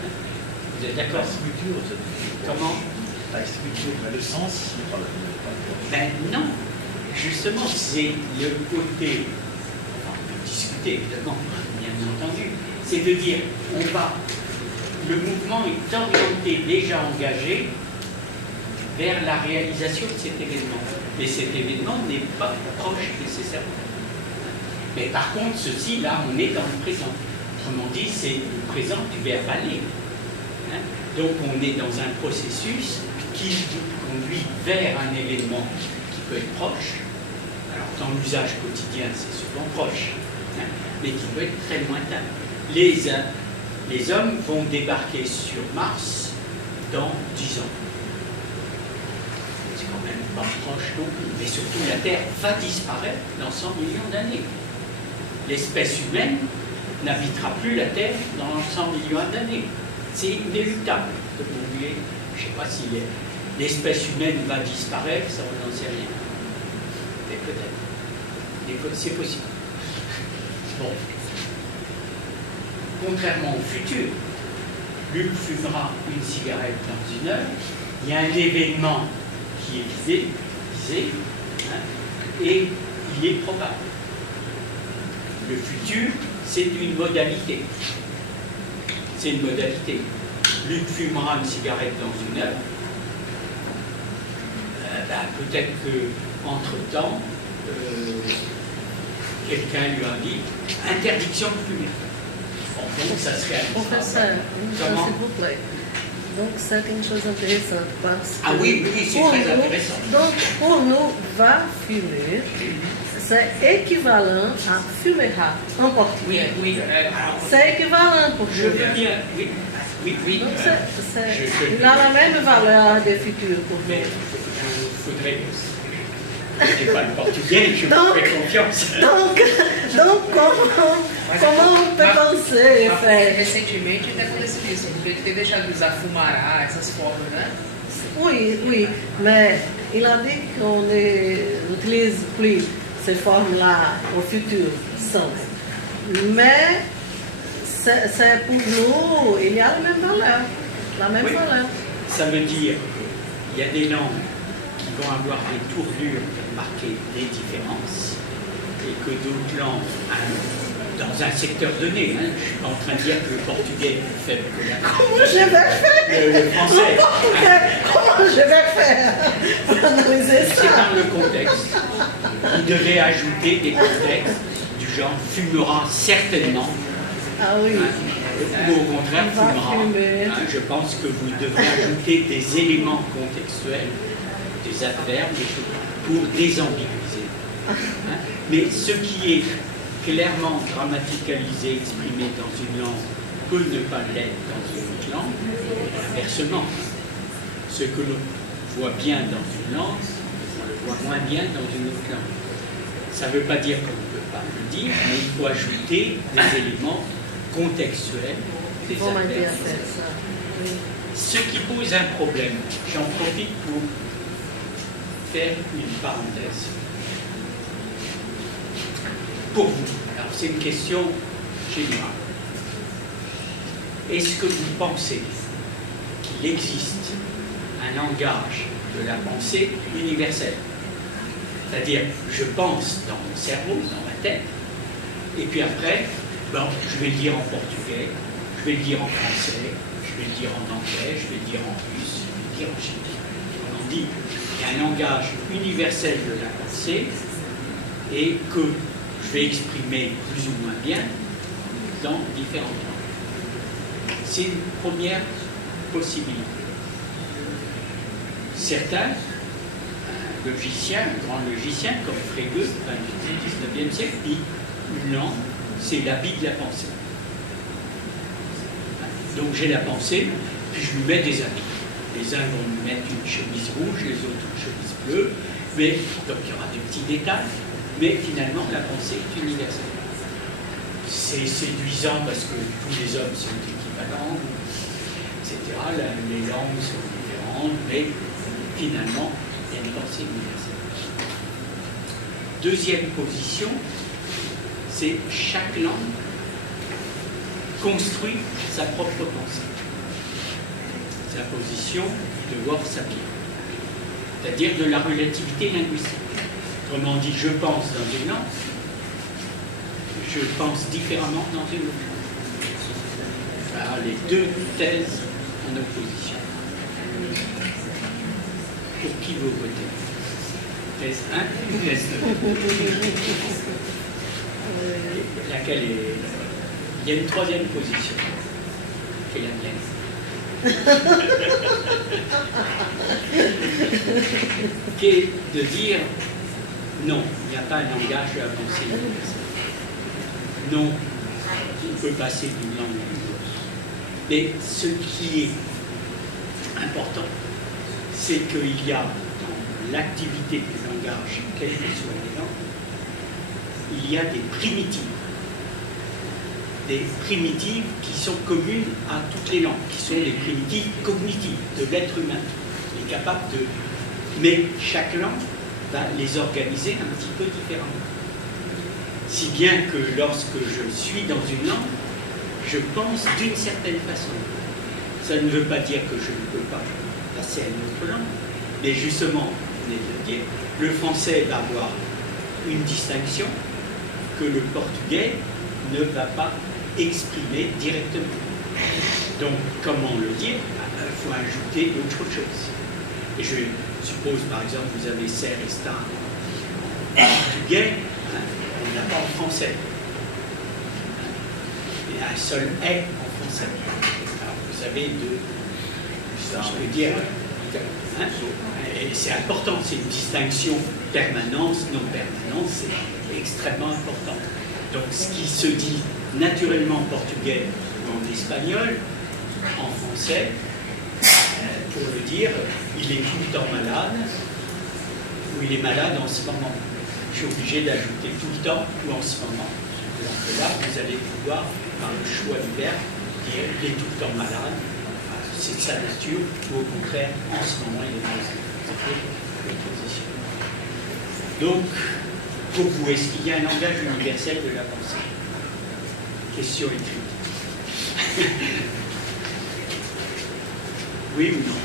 Hein? Vous êtes d'accord? Comment? Le sens, Ben non. Justement, c'est le côté, enfin, on peut discuter évidemment, bien entendu, c'est de dire, le mouvement est orienté, déjà engagé, vers la réalisation de cet événement. Mais cet événement n'est pas proche nécessairement. Mais par contre, ceci, là, on est dans le présent. Autrement dit, c'est le présent du verbe aller. Hein? Donc, on est dans un processus qui conduit vers un événement qui peut être proche. Alors, dans l'usage quotidien, c'est souvent proche, hein, mais qui peut être très lointain. Les hommes vont débarquer sur Mars dans 10 ans. C'est quand même pas proche non plus. Mais surtout, la Terre va disparaître dans 100 millions d'années. L'espèce humaine n'habitera plus la Terre dans 100 millions d'années. C'est inéluctable. Comme vous voyez, je ne sais pas si l'espèce humaine va disparaître, ça on n'en sait rien. Mais peut-être. C'est possible. Bon. Contrairement au futur, Luc fumera une cigarette dans 1 heure, il y a un événement qui est visé hein, et il est probable. Le futur, c'est une modalité. C'est une modalité. Luc fumera une cigarette dans 1 heure. Peut-être qu'entre-temps, quelqu'un lui a dit interdiction de fumer. Bon, donc ça serait Professeur, s'il vous plaît. Donc c'est une chose intéressante parce que... Ah oui, c'est très intéressant. Donc pour nous, va fumer, c'est équivalent à fumera en portugais. Oui. C'est équivalent pour Je veux dire, oui. Donc il a la même valeur des futurs pour Mais nous. il faudrait... Je n'ai pas le portugais, je vous fais confiance. Donc comment on peut penser faire? Recentemente até aconteceu isso, porque ele ter deixado de usar fumará, essas formas, né? Oui, mais il a dit qu'on n'utilise plus ces formes-là au futur, sans. Mais c'est pour nous, il y a la même valeur. La même valeur. Ça veut dire qu'il y a des langues qui vont avoir des tournures pour marquer des différences et que d'autres langues, dans un secteur donné, je ne suis pas en train de dire que le portugais est plus faible que la Comment je vais faire le français. Comment je vais faire pour analyser C'est ça? dans le contexte. Vous devez ajouter des contextes du genre fumera certainement. Ah oui. Ou au contraire, On va fumera. fumer. Je pense que vous devrez ajouter des éléments contextuels, des adverbes, des choses, pour désambiguiser. Mais ce qui est clairement grammaticalisé, exprimé dans une langue, peut ne pas l'être dans une autre langue, et inversement. Ce que l'on voit bien dans une langue, on le voit moins bien dans une autre langue. Ça ne veut pas dire qu'on ne peut pas le dire, mais il faut ajouter des éléments contextuels, des Comment dire adverbes. faire ça? Oui. Ce qui pose un problème, j'en profite pour faire une parenthèse. Pour vous, alors c'est une question générale. Est-ce que vous pensez qu'il existe un langage de la pensée universelle? C'est-à-dire, je pense dans mon cerveau, dans ma tête, et puis après, je vais le dire en portugais, je vais le dire en français, je vais le dire en anglais, je vais le dire en russe, je vais le dire en chinois, en on dit qu'il y a un langage universel de la pensée et que je vais exprimer plus ou moins bien dans différentes langues. C'est une première possibilité. Certains, un logicien, un grand logicien comme Frege, du XIXe siècle, dit une langue, c'est l'habit de la pensée. Donc j'ai la pensée, puis je lui mets des habits. Les uns vont me mettre une chemise rouge, les autres une chemise bleue, mais donc il y aura des petits détails, mais finalement la pensée est universelle. C'est séduisant parce que tous les hommes sont équivalents, etc. Les langues sont différentes, mais finalement il y a une pensée universelle. Deuxième position, c'est chaque langue construit sa propre pensée. C'est la position de Worf Sapir, c'est-à-dire de la relativité linguistique. Autrement dit, je pense dans une langue, je pense différemment dans une autre langue. Alors, les deux thèses en opposition. Pour qui vous votez? Thèse 1 ou thèse 2? Laquelle est... Il y a une troisième position, qui est la mienne. Qui est de dire non, il n'y a pas un langage de la pensée universelle. Non, on peut passer d'une langue à une autre. Mais ce qui est important, c'est qu'il y a dans l'activité des langages, quelles que soient les langues, il y a des primitives. Des primitives qui sont communes à toutes les langues, qui sont les primitives cognitives de l'être humain. Il est capable de... Mais chaque langue va les organiser un petit peu différemment. Si bien que lorsque je suis dans une langue, je pense d'une certaine façon. Ça ne veut pas dire que je ne peux pas passer à une autre langue, mais justement, vous venez de le dire, le français va avoir une distinction que le portugais ne va pas exprimer directement. Donc, comment le dire? Il faut ajouter autre chose. Et je suppose, par exemple, vous avez ser et estar en portugais, on n'a pas en français. Il y a un seul est en français. Alors, vous avez deux, je peux dire, et c'est important, c'est une distinction permanence, non-permanence, c'est extrêmement important. Donc, ce qui se dit naturellement en portugais ou en espagnol, en français, pour le dire, il est tout le temps malade, ou il est malade en ce moment. Je suis obligé d'ajouter tout le temps ou en ce moment. Donc là, vous allez pouvoir, par le choix du verbe, dire il est tout le temps malade, c'est de sa nature, ou au contraire, en ce moment, il est malade. C'est l'opposition. Donc, pour vous, est-ce qu'il y a un langage universel de la pensée? Question écrite. Oui ou non?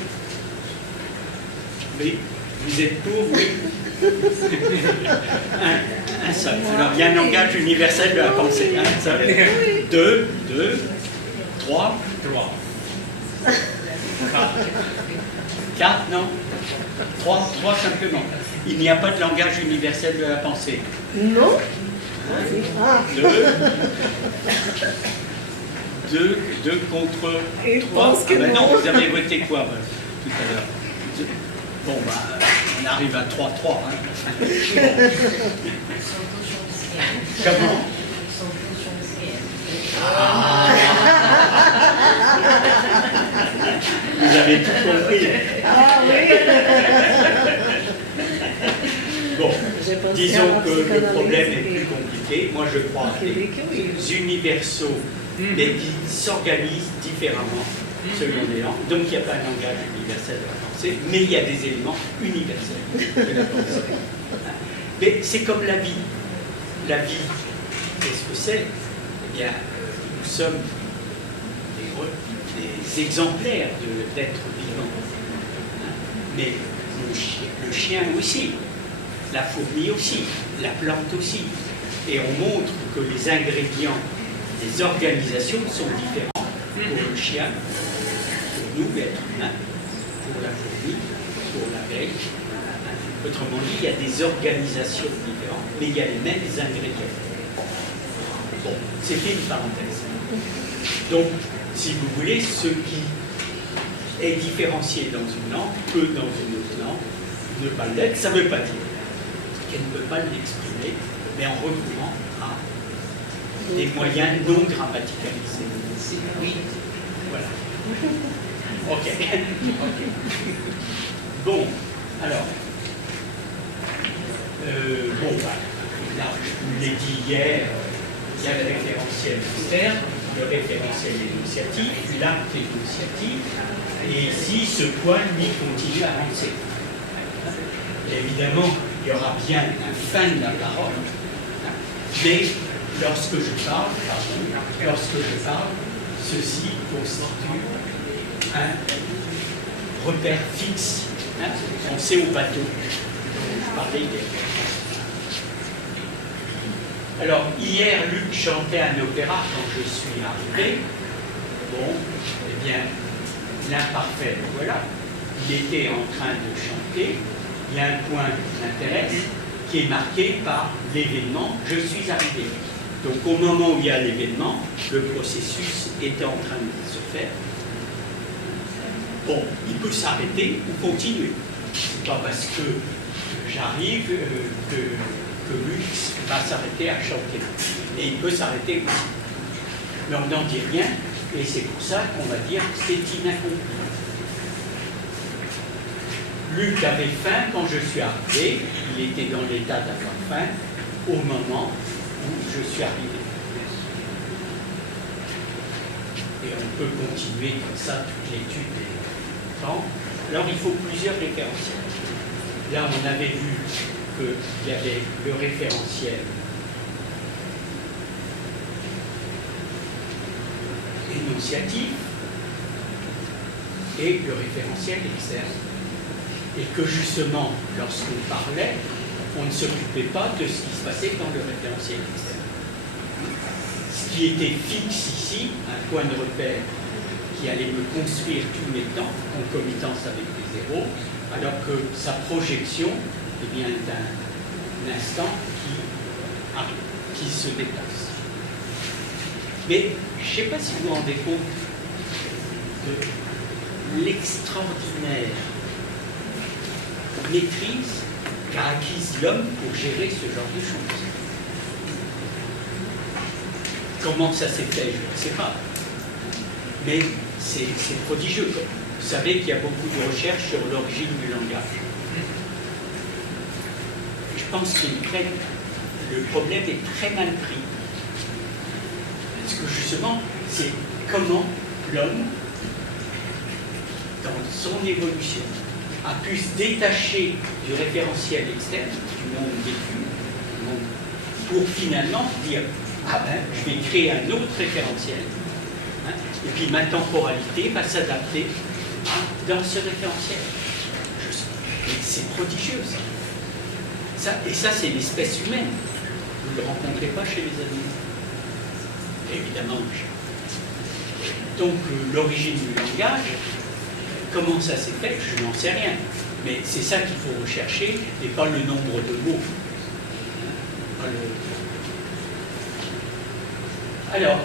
Oui. Vous êtes pour? Oui. Un seul. Alors, il y a un langage universel de la pensée. Un seul. Deux, trois. Quatre, non? Trois simplement. Il n'y a pas de langage universel de la pensée. Non. Deux contre Et trois. pense que Ben non, non. vous avez voté quoi tout à l'heure? Bon, on arrive à 3-3. Hein. Comment? Vous avez tout compris. Ah oui. Bon, J'ai pensé disons à que le psychanalyse problème est et- plus compliqué. Moi, je crois à des universaux, mais qui s'organisent différemment selon les langues. Donc, il n'y a pas un langage universel de la pensée, mais il y a des éléments universels de la pensée. Mais c'est comme la vie. La vie, qu'est-ce que c'est? Eh bien, nous sommes des exemplaires d'êtres vivants. Mais le chien aussi, la fourmi aussi, la plante aussi. Et on montre que les ingrédients, les organisations sont différents pour le chien, pour nous, l'être humain, pour la fourmi pour l'abeille. Autrement dit, il y a des organisations différentes, mais il y a les mêmes ingrédients. Bon, c'était une parenthèse. Donc, si vous voulez, ce qui est différencié dans une langue peut, dans une autre langue, ne pas l'être. Ça ne veut pas dire qu'elle ne peut pas l'exprimer, mais en recourant à des moyens non grammaticalisés. Oui, voilà. Ok. Bon, alors, là, je vous l'ai dit hier, il y a le référentiel externe, le référentiel énonciatif, l'acte énonciatif, et ici, ce point, lui, continue à avancer. Évidemment, il y aura bien un fin de la parole, mais lorsque je parle, ceci constitue un repère fixe. Pensez au bateau dont je parlais hier. Alors, hier, Luc chantait un opéra quand je suis arrivé. Bon, eh bien, l'imparfait, voilà. Il était en train de chanter. Il y a un point qui m'intéresse, qui est marqué par l'événement « Je suis arrivé ». Donc, au moment où il y a l'événement, le processus était en train de se faire. Bon, il peut s'arrêter ou continuer. C'est pas parce que j'arrive que Luc va s'arrêter à chanter. Et il peut s'arrêter aussi. Mais on n'en dit rien, et c'est pour ça qu'on va dire que c'est inaccompli. Luc avait faim quand je suis arrivé, il était dans l'état d'avoir faim au moment où je suis arrivé. Et on peut continuer comme ça toute l'étude des temps. Alors il faut plusieurs référentiels. Là on avait vu qu'il y avait le référentiel énonciatif et le référentiel externe. Et que justement, lorsqu'on parlait, on ne s'occupait pas de ce qui se passait dans le référentiel externe. Ce qui était fixe ici, un point de repère qui allait me construire tous mes temps, concomitance avec des zéros, alors que sa projection est bien d'un instant qui se déplace. Mais je ne sais pas si vous vous rendez compte de l'extraordinaire maîtrise qu'a acquise l'homme pour gérer ce genre de choses. Comment ça s'est fait, je ne sais pas. Mais c'est prodigieux. Vous savez qu'il y a beaucoup de recherches sur l'origine du langage. Je pense que le problème est très mal pris. Parce que justement, c'est comment l'homme, dans son évolution, a pu se détacher du référentiel externe, du monde vécu, pour finalement dire « Ah ben, je vais créer un autre référentiel. Hein, et puis ma temporalité va s'adapter dans ce référentiel. » C'est prodigieux, ça. Et ça, c'est l'espèce humaine. Vous ne le rencontrez pas chez les animaux. Évidemment. Donc, l'origine du langage, comment ça s'est fait, je n'en sais rien. Mais c'est ça qu'il faut rechercher, et pas le nombre de mots. Alors,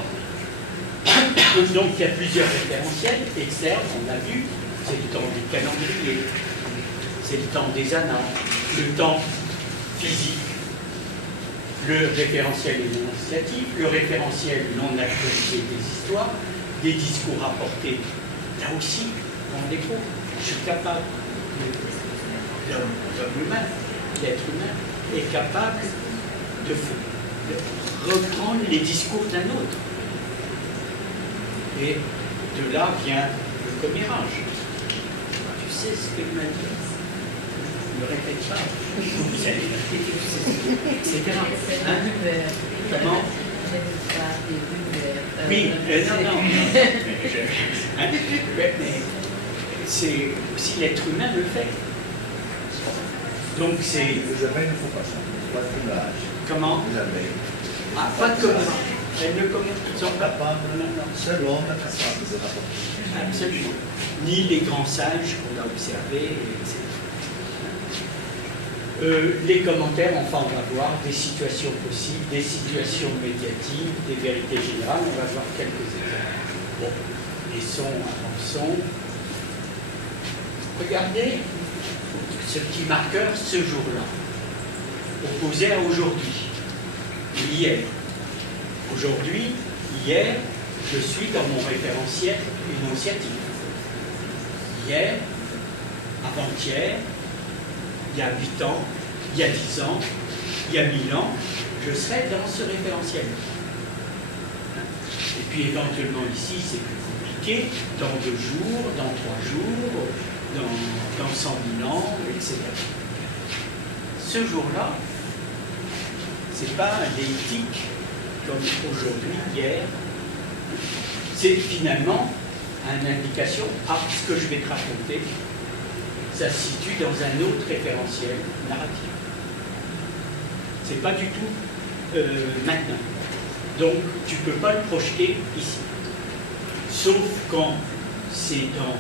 donc il y a plusieurs référentiels externes, on l'a vu, c'est le temps du calendrier, c'est le temps des annales, le temps physique, le référentiel énonciatif, le référentiel non actualisé des histoires, des discours rapportés. Là aussi, on découvre, je suis capable, l'homme humain, l'être humain, est capable de reprendre les discours d'un autre. Et de là vient le commérage. Tu sais ce que m'a dit. Ne répète pas. Vous allez etc. Hein? Comment? Oui, non. Hein? Mais c'est aussi l'être humain le fait. Donc c'est. Les abeilles ne font pas ça. Pas de commérage. Comment? Les abeilles. Ah, pas de commérage. Elles ne sont capables. Seul l'homme est capable de rapporter. Absolument. Ni les grands sages qu'on a observés, etc. Les commentaires, enfin, on va voir des situations possibles, des situations médiatiques, des vérités générales. On va voir quelques exemples. Bon, avançons. Regardez ce petit marqueur ce jour-là, opposé à aujourd'hui, hier. Aujourd'hui, hier, je suis dans mon référentiel énonciatif. Hier, avant-hier, il y a 8 ans, il y a 10 ans, il y a 1000 ans, je serai dans ce référentiel. Et puis éventuellement ici, c'est plus compliqué, dans 2 jours, dans 3 jours, dans 100 000 ans, etc. Ce jour-là, c'est pas un déitique comme aujourd'hui, hier. C'est finalement une indication, ce que je vais te raconter, ça se situe dans un autre référentiel narratif. C'est pas du tout maintenant. Donc, tu ne peux pas le projeter ici. Sauf quand c'est dans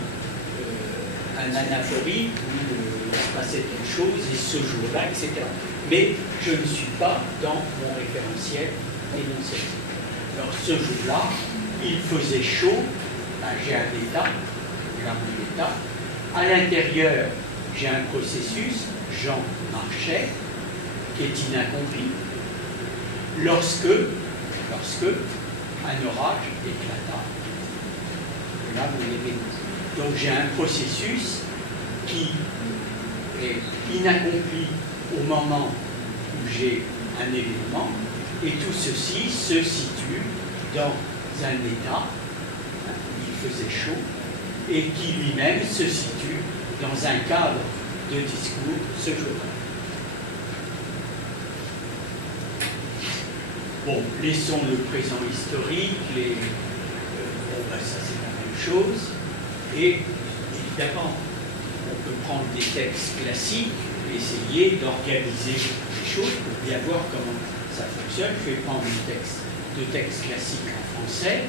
un anaphorie où il se passait telle chose, et ce jour-là, etc. Mais je ne suis pas dans mon référentiel énonciatif. Alors, ce jour-là, il faisait chaud, j'ai un état, là mon état. À l'intérieur, j'ai un processus, Jean marchait, qui est inaccompli. Lorsque un orage éclata, là vous l'avez dit. Donc j'ai un processus qui est inaccompli au moment où j'ai un événement, et tout ceci se situe dans un état, il faisait chaud, et qui lui-même se situe dans un cadre de discours ce jour-là. Bon, laissons le présent historique, ça c'est la même chose, et évidemment, on peut prendre des textes classiques, essayer d'organiser les choses pour bien voir comment ça fonctionne. Je vais prendre deux textes classiques en français,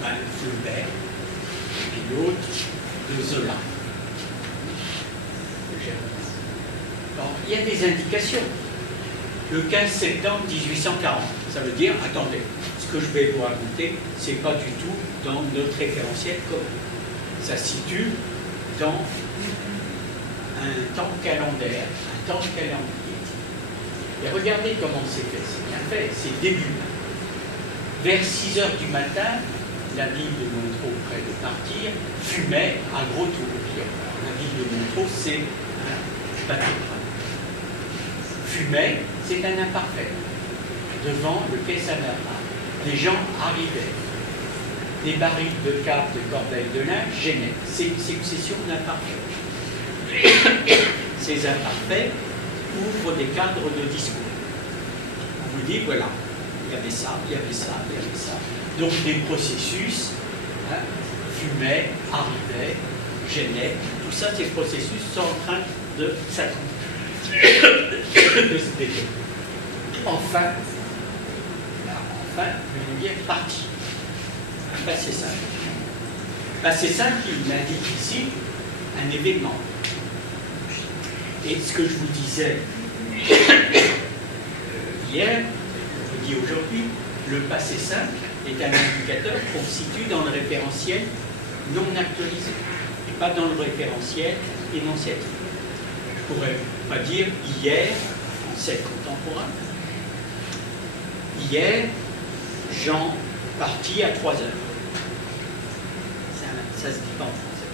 Flaubert, et puis l'autre de Zola. Alors, il y a des indications. Le 15 septembre 1840, ça veut dire, attendez, ce que je vais vous raconter, ce n'est pas du tout dans notre référentiel commun. Ça se situe dans un temps calendaire, un temps de calendrier. Et regardez comment c'est fait, c'est bien fait, c'est début. Vers 6 heures du matin, la ville de Montreux, près de partir, fumait à gros tourbillons. La ville de Montreux, c'est un bateau de train. Fumait, c'est un imparfait. Devant le quai Saint-Bernard, les gens arrivaient. Des barils de cartes de corbeilles de lin gênaient. C'est une succession d'imparfaits. Ces imparfaits ouvrent des cadres de discours. On vous dit, voilà, il y avait ça, il y avait ça, il y avait ça. Donc des processus, fumaient, arrivaient, gênaient. Tout ça, ces processus sont en train de s'accomplir. De se développer. Enfin, je vais dire parti. Passé simple. Passé simple, il indique ici un événement. Et ce que je vous disais hier, je vous dis aujourd'hui, le passé simple est un indicateur qu'on situe dans le référentiel non actualisé, et pas dans le référentiel énonciatif. Je ne pourrais pas dire hier, en français contemporain. Hier, Jean partit à 3 heures. Ça se dit pas en français.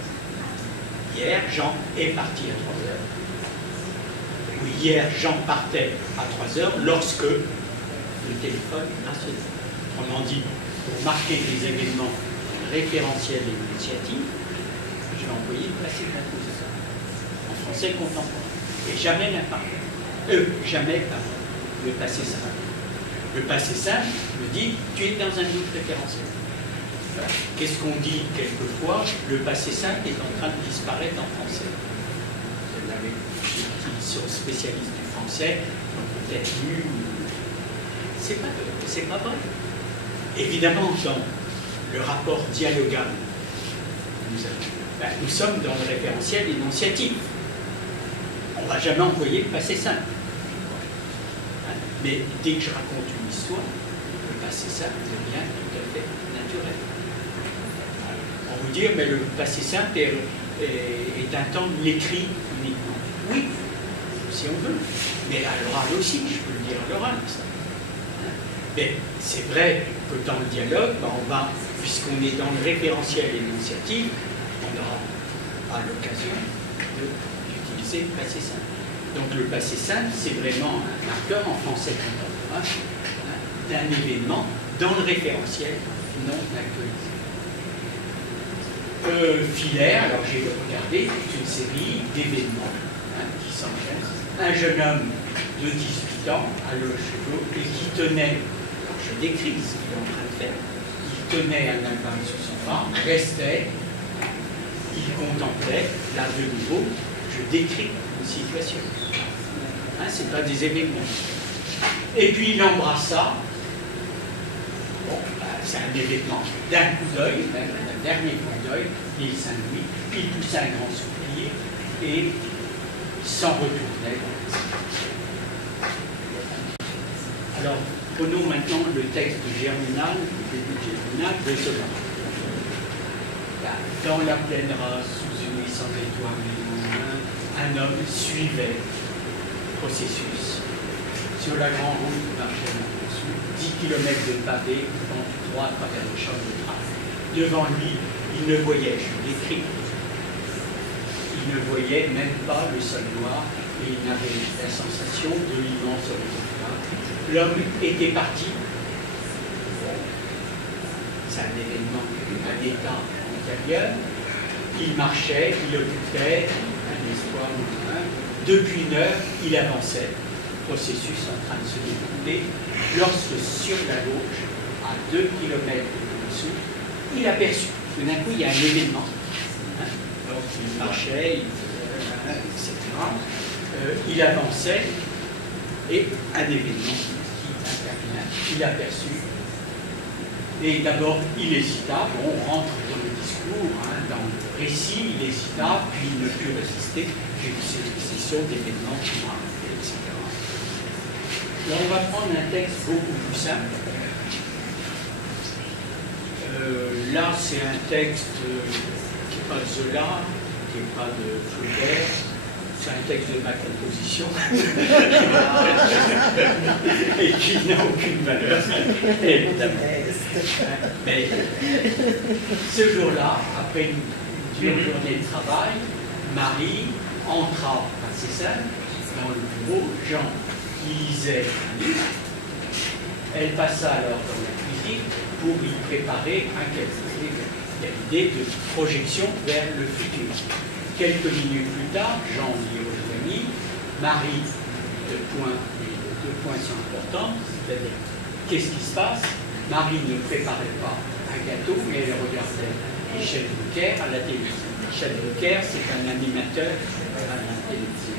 Hier, Jean est parti à 3 heures. Ou hier, Jean partait à 3 heures lorsque le téléphone a sonné. Autrement dit, pour marquer des événements référentiels et initiatives, je vais employer le passé composé en français contemporain. Et jamais l'imparfait. Jamais le passé simple. Le passé simple me dit, tu es dans un autre référentiel. Qu'est-ce qu'on dit quelquefois? Le passé simple est en train de disparaître en français. Vous avez qui sont spécialistes du français, ont peut-être lu. C'est pas vrai. Évidemment, dans le rapport dialogal, nous sommes dans le référentiel énonciatif. On on ne va jamais employer le passé simple. Hein, mais dès que je raconte une histoire, le passé simple devient tout à fait naturel. On va vous dire, mais le passé simple est un temps de l'écrit uniquement. Oui, si on veut. Mais à l'oral aussi, je peux le dire à l'oral, ça. Mais c'est vrai que dans le dialogue, on va, puisqu'on est dans le référentiel énonciatif, on aura l'occasion d'utiliser le passé simple. Donc le passé simple, c'est vraiment un marqueur en français contemporain d'un événement dans le référentiel non actualisé. Filaire, alors j'ai regardé toute une série d'événements qui s'enchaînent. Un jeune homme de 18 ans à Chevaux et qui tenait, alors je décris ce qu'il est en train de faire, il tenait un album sous son bras, restait, il contemplait, là de nouveau, je décris une situation. Ce n'est pas des événements. Et puis il l'embrassa, bon, c'est un événement, d'un coup d'œil, même d'un dernier coup d'œil, l'île Saint-Louis, il poussa un grand soupir et s'en retournait. Alors, prenons maintenant le texte de Germinal, le début de Germinal, de Zola. Dans la plaine rase, sous une nuit sans étoiles et loin, un homme suivait le processus. Sur la grande route marchait là-dessus, 10 km de pavés, vent tout droit à travers les champs de traces. Devant lui, il ne voyait, je l'écris, il ne voyait même pas le sol noir et il n'avait la sensation de l'immense horizon. L'homme était parti. C'est un événement, un état antérieur. Il marchait, il occupait un espoir lointain. Depuis une heure, il avançait. Processus en train de se dérouler. Lorsque sur la gauche, à 2 km en dessous, il aperçut. Tout d'un coup, il y a un événement. Donc, il marchait, etc. Il avançait et un événement qui intervient. Il aperçut. Et d'abord, il hésita. Bon, on rentre dans le discours, dans le récit, il hésita, puis il ne put résister. J'ai eu cette succession d'événements qui m'ont arrêté, etc. Là, on va prendre un texte beaucoup plus simple. Là, c'est un texte qui n'est pas de Zola, qui n'est pas de Flaubert. C'est un texte de ma composition et qui n'a aucune valeur, évidemment. Mais ce jour-là, après une dure journée de travail, Marie entra, c'est ça, dans le bureau. Jean lisait un livre. Elle passa alors dans la cuisine pour y préparer un café. Il y a l'idée de projection vers le futur. Quelques minutes plus tard, Jean y rejoignit. Marie, deux points sont importants, c'est-à-dire, qu'est-ce qui se passe? Marie ne préparait pas un gâteau, mais elle regardait Michel Drucker à la télévision. Michel Drucker, c'est un animateur à la télévision.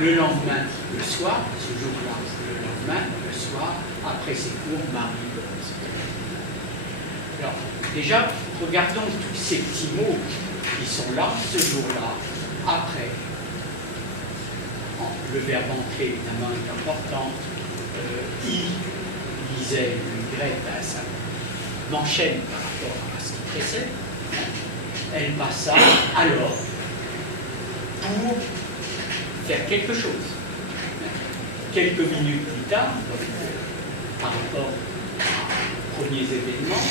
Le lendemain, le soir, ce jour-là, le lendemain, le soir, après ses cours, Marie commence. Alors, déjà, regardons tous ces petits mots qui sont là, ce jour-là, après. Le verbe entrer, évidemment, est important. Il lisait le grec, ça m'enchaîne par rapport à ce qui précède. Elle passa alors pour faire quelque chose. Quelques minutes plus tard, par rapport aux premiers événements,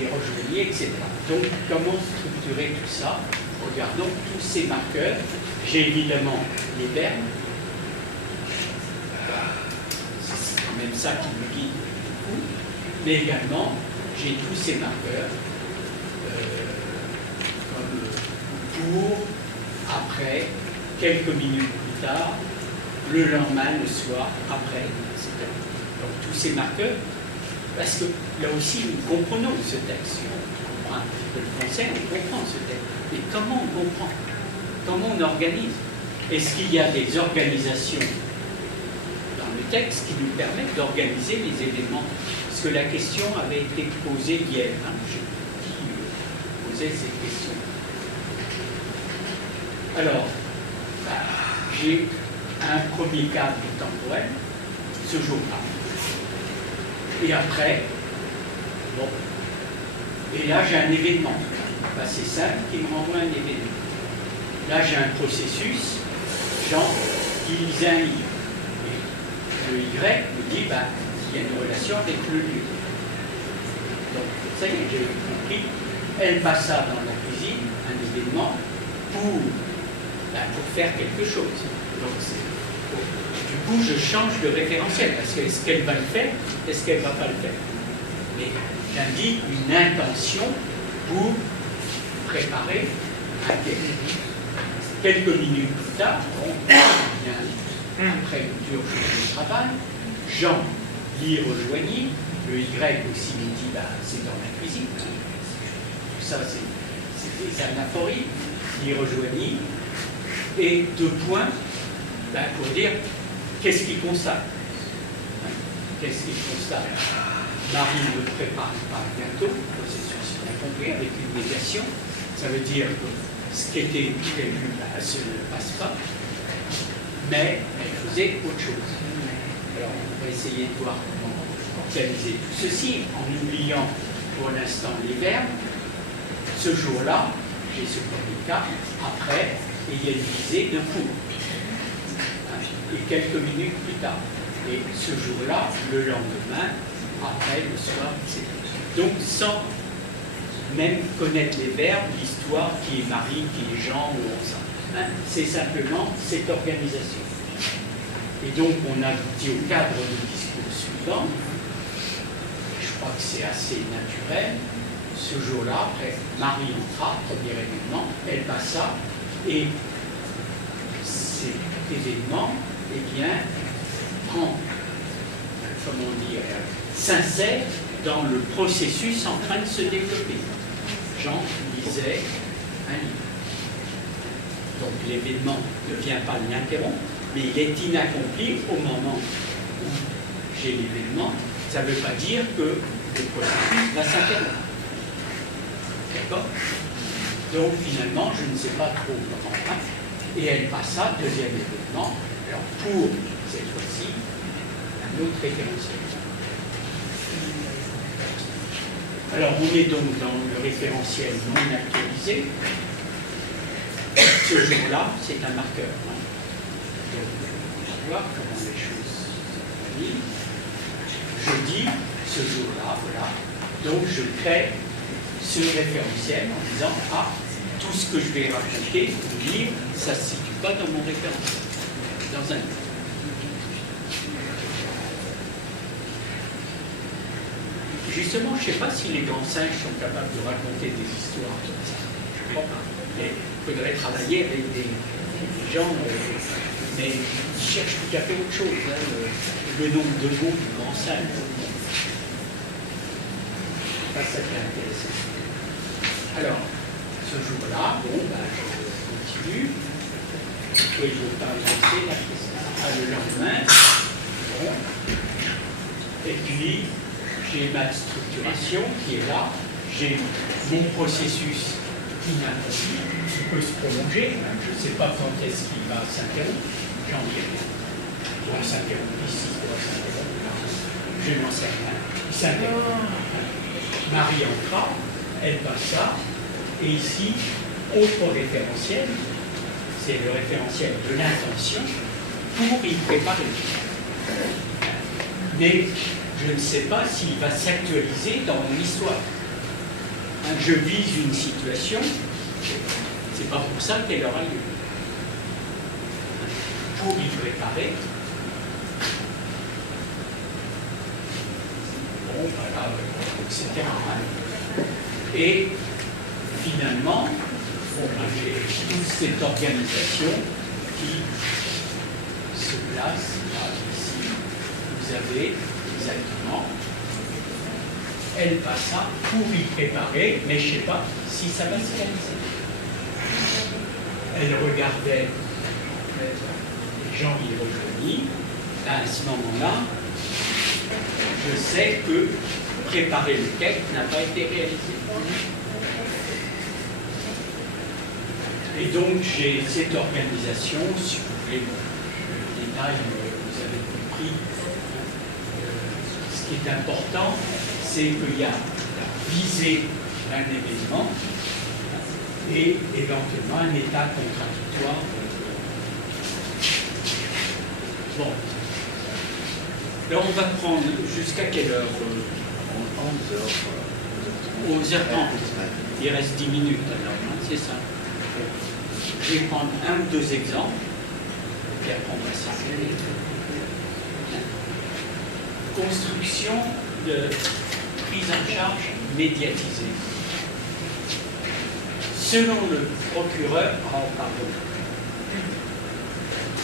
les rejoignait, etc. Donc, comment structurer tout ça? Regardons tous ces marqueurs. J'ai évidemment les verbes. C'est quand même ça qui me guide beaucoup. Mais également, j'ai tous ces marqueurs comme pour, après, quelques minutes plus tard, le lendemain, le soir, après, etc. Donc tous ces marqueurs, parce que là aussi, nous comprenons ce texte. On comprend un petit peu le français, on comprend ce texte. Mais comment on comprend? Comment on organise? Est-ce qu'il y a des organisations dans le texte qui nous permettent d'organiser les événements? Parce que la question avait été posée hier. Je sais qui posait cette question. Alors, j'ai un premier cadre temporel ce jour-là. Et après, bon, et là j'ai un événement. Ben, c'est ça qui me renvoie un événement. Là j'ai un processus, Jean qui lisait un livre. Et le Y me dit, ben, il y a une relation avec le lieu. Donc, ça y est, j'ai compris. Elle passa dans la cuisine, un événement, pour faire quelque chose. Donc, du coup, je change de référentiel, parce que est-ce qu'elle va le faire, est-ce qu'elle ne va pas le faire? Mais j'indique une intention pour préparer un texte. Quelques minutes plus tard, après une dure journée de travail, Jean l'y rejoignit, le Y aussi me dit, bah, c'est dans la cuisine. Tout ça, c'est des anaphories, l'y rejoignit, et 2 points bah, pour dire qu'est-ce qu'il constate. Qu'est-ce qu'il constate? Marie me prépare bientôt, processus accompli avec une négation, ça veut dire que ce qui était prévu bah, se ne passe pas, mais elle faisait autre chose. Alors, on va essayer de voir comment organiser tout ceci en oubliant pour l'instant les verbes. Ce jour-là, j'ai ce premier cas, après, il y a une visée de cours. Et quelques minutes plus tard. Et ce jour-là, le lendemain, après, le soir, etc. Donc, sans même connaître les verbes, l'histoire, qui est Marie, qui est Jean, ou on s'en. C'est simplement cette organisation. Et donc, on a dit au cadre du discours suivant, je crois que c'est assez naturel, ce jour-là, après, Marie entra, premier événement, elle passa, et cet événement, eh bien, prend, comment dire, s'insère dans le processus en train de se développer. Jean lisait un livre. Donc l'événement ne vient pas l'interrompre, mais il est inaccompli au moment où j'ai l'événement. Ça ne veut pas dire que le processus va s'interrompre. D'accord? Donc finalement, je ne sais pas trop comment. Et elle passa, deuxième événement, alors pour cette fois-ci, un autre référentiel. Alors on est donc dans le référentiel non actualisé. Ce jour-là, c'est un marqueur. Donc, on va voir comment les choses s'organisent. Je dis ce jour-là, voilà. Donc je crée ce référentiel en disant, ah, tout ce que je vais raconter, vous dire, ça ne se situe pas dans mon référentiel, dans un livre. Justement, je ne sais pas si les grands singes sont capables de raconter des histoires comme ça. Je ne crois pas. Il faudrait travailler avec des gens, mais ils cherchent tout à fait autre chose. Hein, le nombre de mots du grand singe. Ça c'est intéressant. Alors, ce jour-là, bon, ben, je continue. Il ne faut pas lancer la question. Le lendemain, bon. Et puis, j'ai ma structuration qui est là. J'ai mon processus inaccompli qui peut se prolonger. Je ne sais pas quand est-ce qu'il va s'interrompre. J'en dis rien. Il doit s'interrompre ici, il doit s'interrompre là. Je n'en sais rien. Il s'interrompt. Marie entra, elle passa, et ici, autre référentiel, c'est le référentiel de l'intention pour y préparer. Mais je ne sais pas s'il va s'actualiser dans mon histoire. Je vise une situation, c'est pas pour ça qu'elle aura lieu. Pour y préparer, bon, voilà, etc. Et finalement, bon, j'ai toute cette organisation qui se place là, ici. Vous avez exactement. Elle passa pour y préparer, mais je ne sais pas si ça va se réaliser. Elle regardait, Jean y rejoignit. À ce moment-là, je sais que préparer le texte n'a pas été réalisé. Et donc j'ai cette organisation voulez, le détail, vous avez compris. Ce qui est important, c'est qu'il y a visé un événement et éventuellement un état contradictoire. Bon. Alors on va prendre jusqu'à quelle heure 11h30. Il reste 10 minutes alors, hein, c'est ça. Je vais prendre un ou deux exemples, puis après on va s'arrêter. Construction de prise en charge médiatisée. Selon le procureur,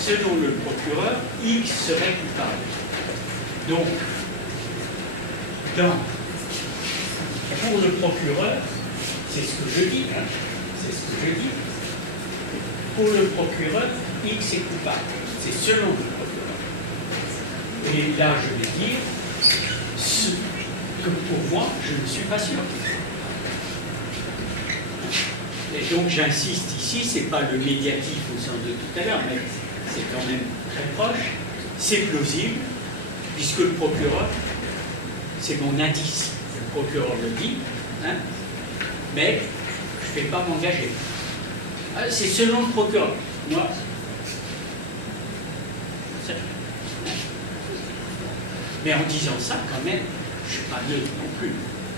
selon le procureur, X serait coupable. Donc, pour le procureur, c'est ce que je dis, hein, c'est ce que je dis. Pour le procureur, X est coupable. C'est selon le procureur. Et là, je vais dire que pour moi, je ne suis pas sûr. Et donc, j'insiste ici, ce n'est pas le médiatif au sens de tout à l'heure, mais c'est quand même très proche. C'est plausible, puisque le procureur, c'est mon indice. Le procureur le dit, hein, mais je ne vais pas m'engager. C'est selon le procureur. Moi, mais en disant ça, quand même, je ne suis pas neutre non plus.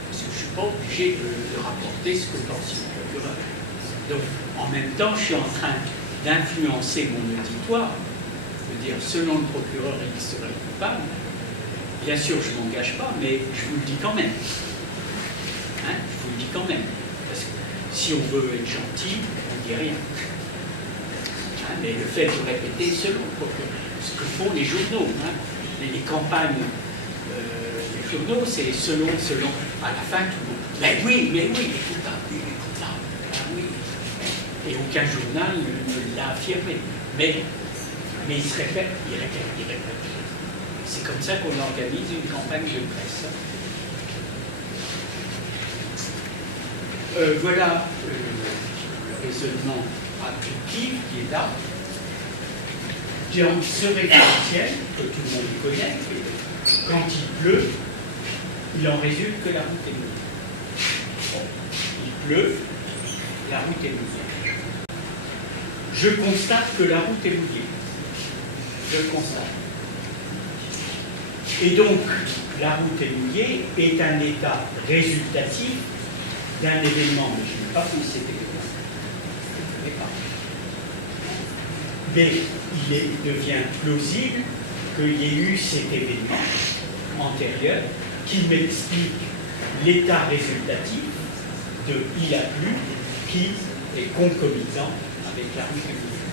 Parce que je ne suis pas obligé de rapporter ce que pense le procureur. Donc, en même temps, je suis en train d'influencer mon auditoire, de dire, selon le procureur, il serait coupable. Bien sûr, je ne m'engage pas, mais je vous le dis quand même. Hein, je vous le dis quand même. Parce que si on veut être gentil, on ne dit rien. Hein, mais le fait de répéter selon le procureur, ce que font les journaux, hein, les campagnes, les journaux, c'est selon, à la fin, tout le monde. Mais oui, il est coupable, ah oui. Et aucun journal ne l'a affirmé. Mais il se répète, il répète. C'est comme ça qu'on organise une campagne de presse. Voilà le raisonnement abductif qui est là. Dans ce référentiel, que tout le monde connaît, quand il pleut, il en résulte que la route est mouillée. Bon, il pleut, la route est mouillée. Je constate que la route est mouillée. Je le constate. Et donc, la route est mouillée est un état résultatif d'un événement. Mais je n'ai pas vu cet événement. Je ne l'ai pas. Mais il devient plausible qu'il y ait eu cet événement antérieur qui m'explique l'état résultatif de il a plu qui est concomitant avec la route est mouillée.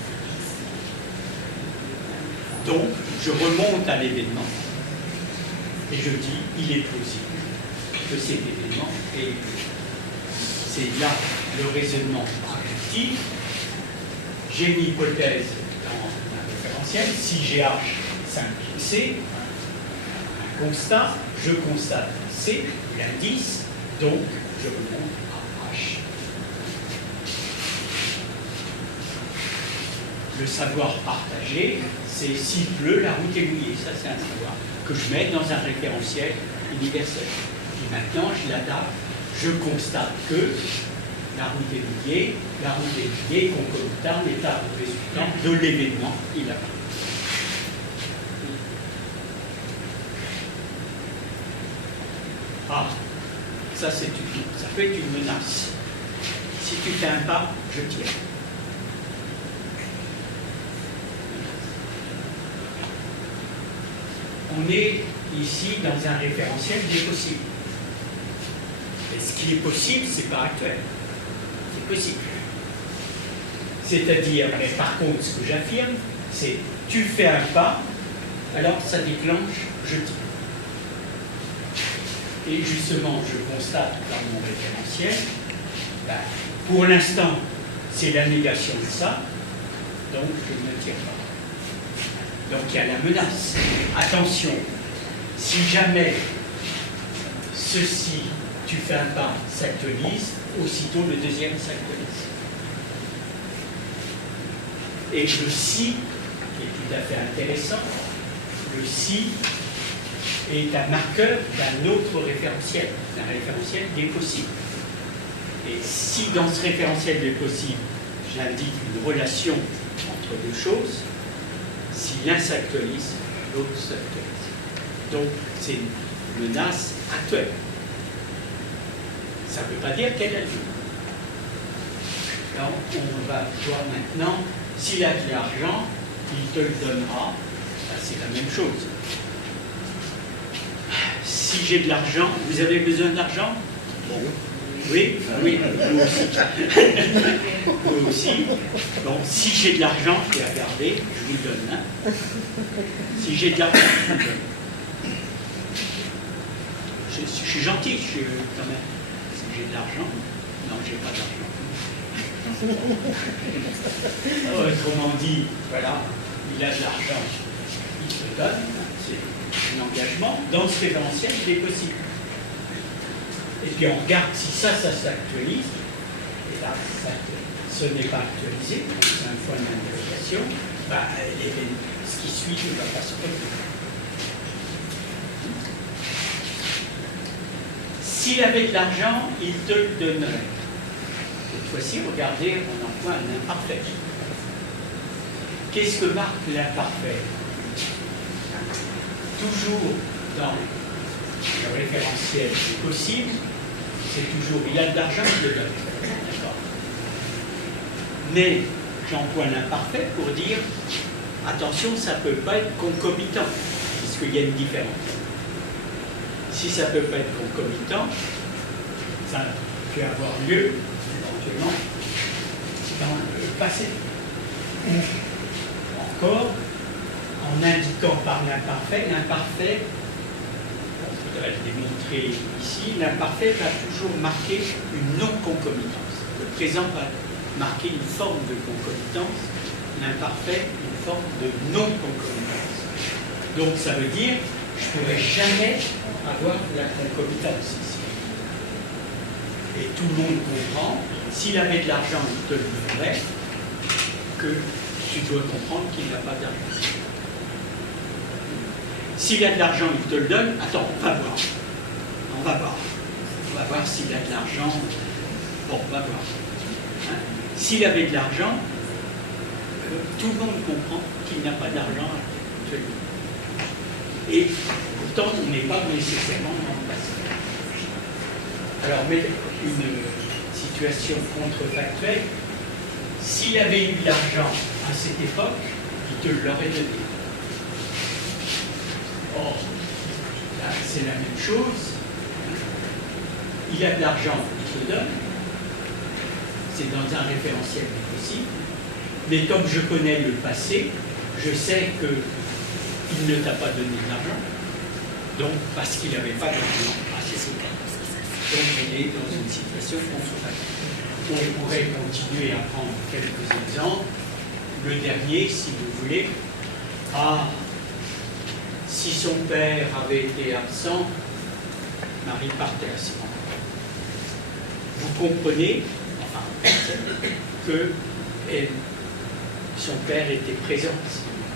Donc, je remonte à l'événement et je dis, il est plausible que cet événement est lieu. C'est là le raisonnement inductif. J'ai une hypothèse dans un référentiel. Si j'ai H, 5C, un constat, je constate C, l'indice, donc je remonte à H. Le savoir partagé, c'est s'il pleut, la route est mouillée. Ça, c'est un savoir que je mets dans un référentiel universel. Et maintenant, je l'adapte, je constate que la route est mouillée, concomitant, l'état résultant de l'événement, il a plu. Ah, ça peut être une menace. Si tu fais un pas, je tire. On est ici dans un référentiel des possibles. Et ce qui est possible, c'est pas actuel. C'est possible. C'est-à-dire, mais par contre, ce que j'affirme, c'est tu fais un pas, alors ça déclenche, je tire. Et justement, je constate dans mon référentiel, pour l'instant, c'est la négation de ça, donc je ne tire pas. Donc il y a la menace. Attention, si jamais ceci, tu fais un pas, s'actualise, aussitôt le deuxième s'actualise. Et le si est tout à fait intéressant. Le si est un marqueur d'un autre référentiel, d'un référentiel des possibles. Et si dans ce référentiel des possibles, j'indique une relation entre deux choses, si l'un s'actualise, l'autre s'actualise. Donc, c'est une menace actuelle. Ça ne veut pas dire qu'elle a lieu. Alors, on va voir maintenant, s'il a de l'argent, il te le donnera. Ben, c'est la même chose. Si j'ai de l'argent, vous avez besoin d'argent? Oui, oui, vous aussi. Vous aussi. Donc, si j'ai de l'argent, je vais regarder, je vous le donne. Hein. Si j'ai de l'argent, je vous le donne. Je suis gentil, je suis quand même. Si j'ai de l'argent, non, j'ai pas d'argent. Autrement dit, voilà, il a de l'argent, il te donne, c'est un engagement. Dans ce référentiel, il est possible. Et puis on regarde si ça s'actualise. Et là, ce n'est pas actualisé, donc c'est un point d'interrogation. Bah, ce qui suit ne va pas se produire. S'il avait de l'argent, il te le donnerait. Cette fois-ci, regardez, on emploie un imparfait. Qu'est-ce que marque l'imparfait? Toujours dans le référentiel possible, c'est toujours il a de l'argent, il le donne. D'accord. Mais j'emploie l'imparfait pour dire attention, ça ne peut pas être concomitant, puisqu'il y a une différence. Si ça ne peut pas être concomitant, ça peut avoir lieu éventuellement dans le passé. Ou encore, en indiquant par l'imparfait, on voudrait le démontrer ici, l'imparfait va toujours marquer une non-concomitance. Le présent va marquer une forme de concomitance, l'imparfait une forme de non-concomitance. Donc ça veut dire, je ne pourrais jamais avoir la concomitance ici. Et tout le monde comprend, s'il avait de l'argent, il te le donnerait, que tu dois comprendre qu'il n'a pas d'argent. S'il a de l'argent, il te le donne. Attends, on va voir. On va voir. On va voir s'il a de l'argent. Bon, on va voir. Hein? S'il avait de l'argent, tout le monde comprend qu'il n'a pas d'argent actuellement. Et pourtant, on n'est pas nécessairement dans le passé. Alors, mais une situation contrefactuelle, s'il avait eu de l'argent à cette époque, il te l'aurait donné. Or, là, c'est la même chose. Il a de l'argent, il te donne. C'est dans un référentiel possible. Mais comme je connais le passé, je sais qu'il ne t'a pas donné de l'argent. Donc, parce qu'il n'avait pas d'argent à cette époque. Donc, il est dans une situation contrefactuelle. On pourrait continuer à prendre quelques exemples. Le dernier, si vous voulez. Si son père avait été absent, Marie partait à ce moment. Vous comprenez, que son père était présent à ce moment.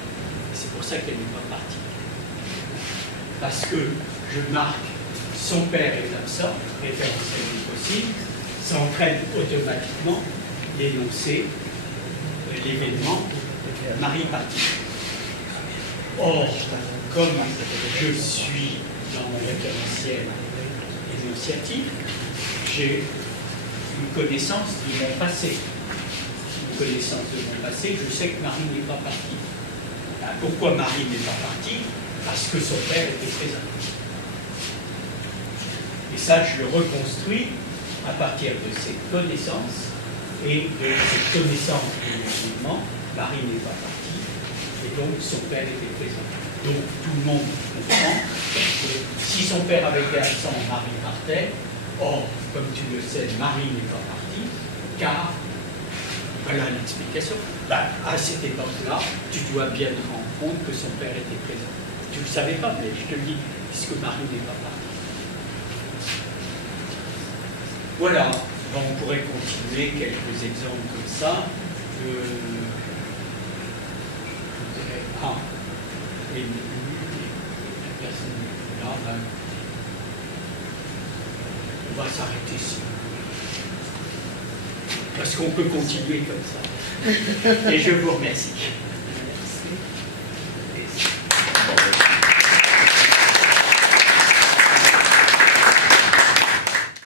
C'est pour ça qu'elle n'est pas partie. Parce que je marque son père est absent, référentiel du possible, ça entraîne automatiquement l'énoncé, l'événement, Marie partie. Or, comme je suis dans mon référentiel énonciatif, j'ai une connaissance de mon passé. Une connaissance de mon passé, je sais que Marie n'est pas partie. Pourquoi Marie n'est pas partie? Parce que son père était présent. Et ça, je le reconstruis à partir de cette connaissance, et de cette connaissance de l'événement, Marie n'est pas partie, et donc son père était présent. Donc tout le monde comprend que si son père avait été absent, Marie partait. Or, comme tu le sais, Marie n'est pas partie, car, voilà l'explication, à cette époque-là, tu dois bien te rendre compte que son père était présent. Tu ne le savais pas, mais je te le dis, puisque Marie n'est pas partie. Voilà, bon, on pourrait continuer quelques exemples comme ça. Et la personne là, on va s'arrêter ici. Parce qu'on peut continuer comme ça. Et je vous remercie.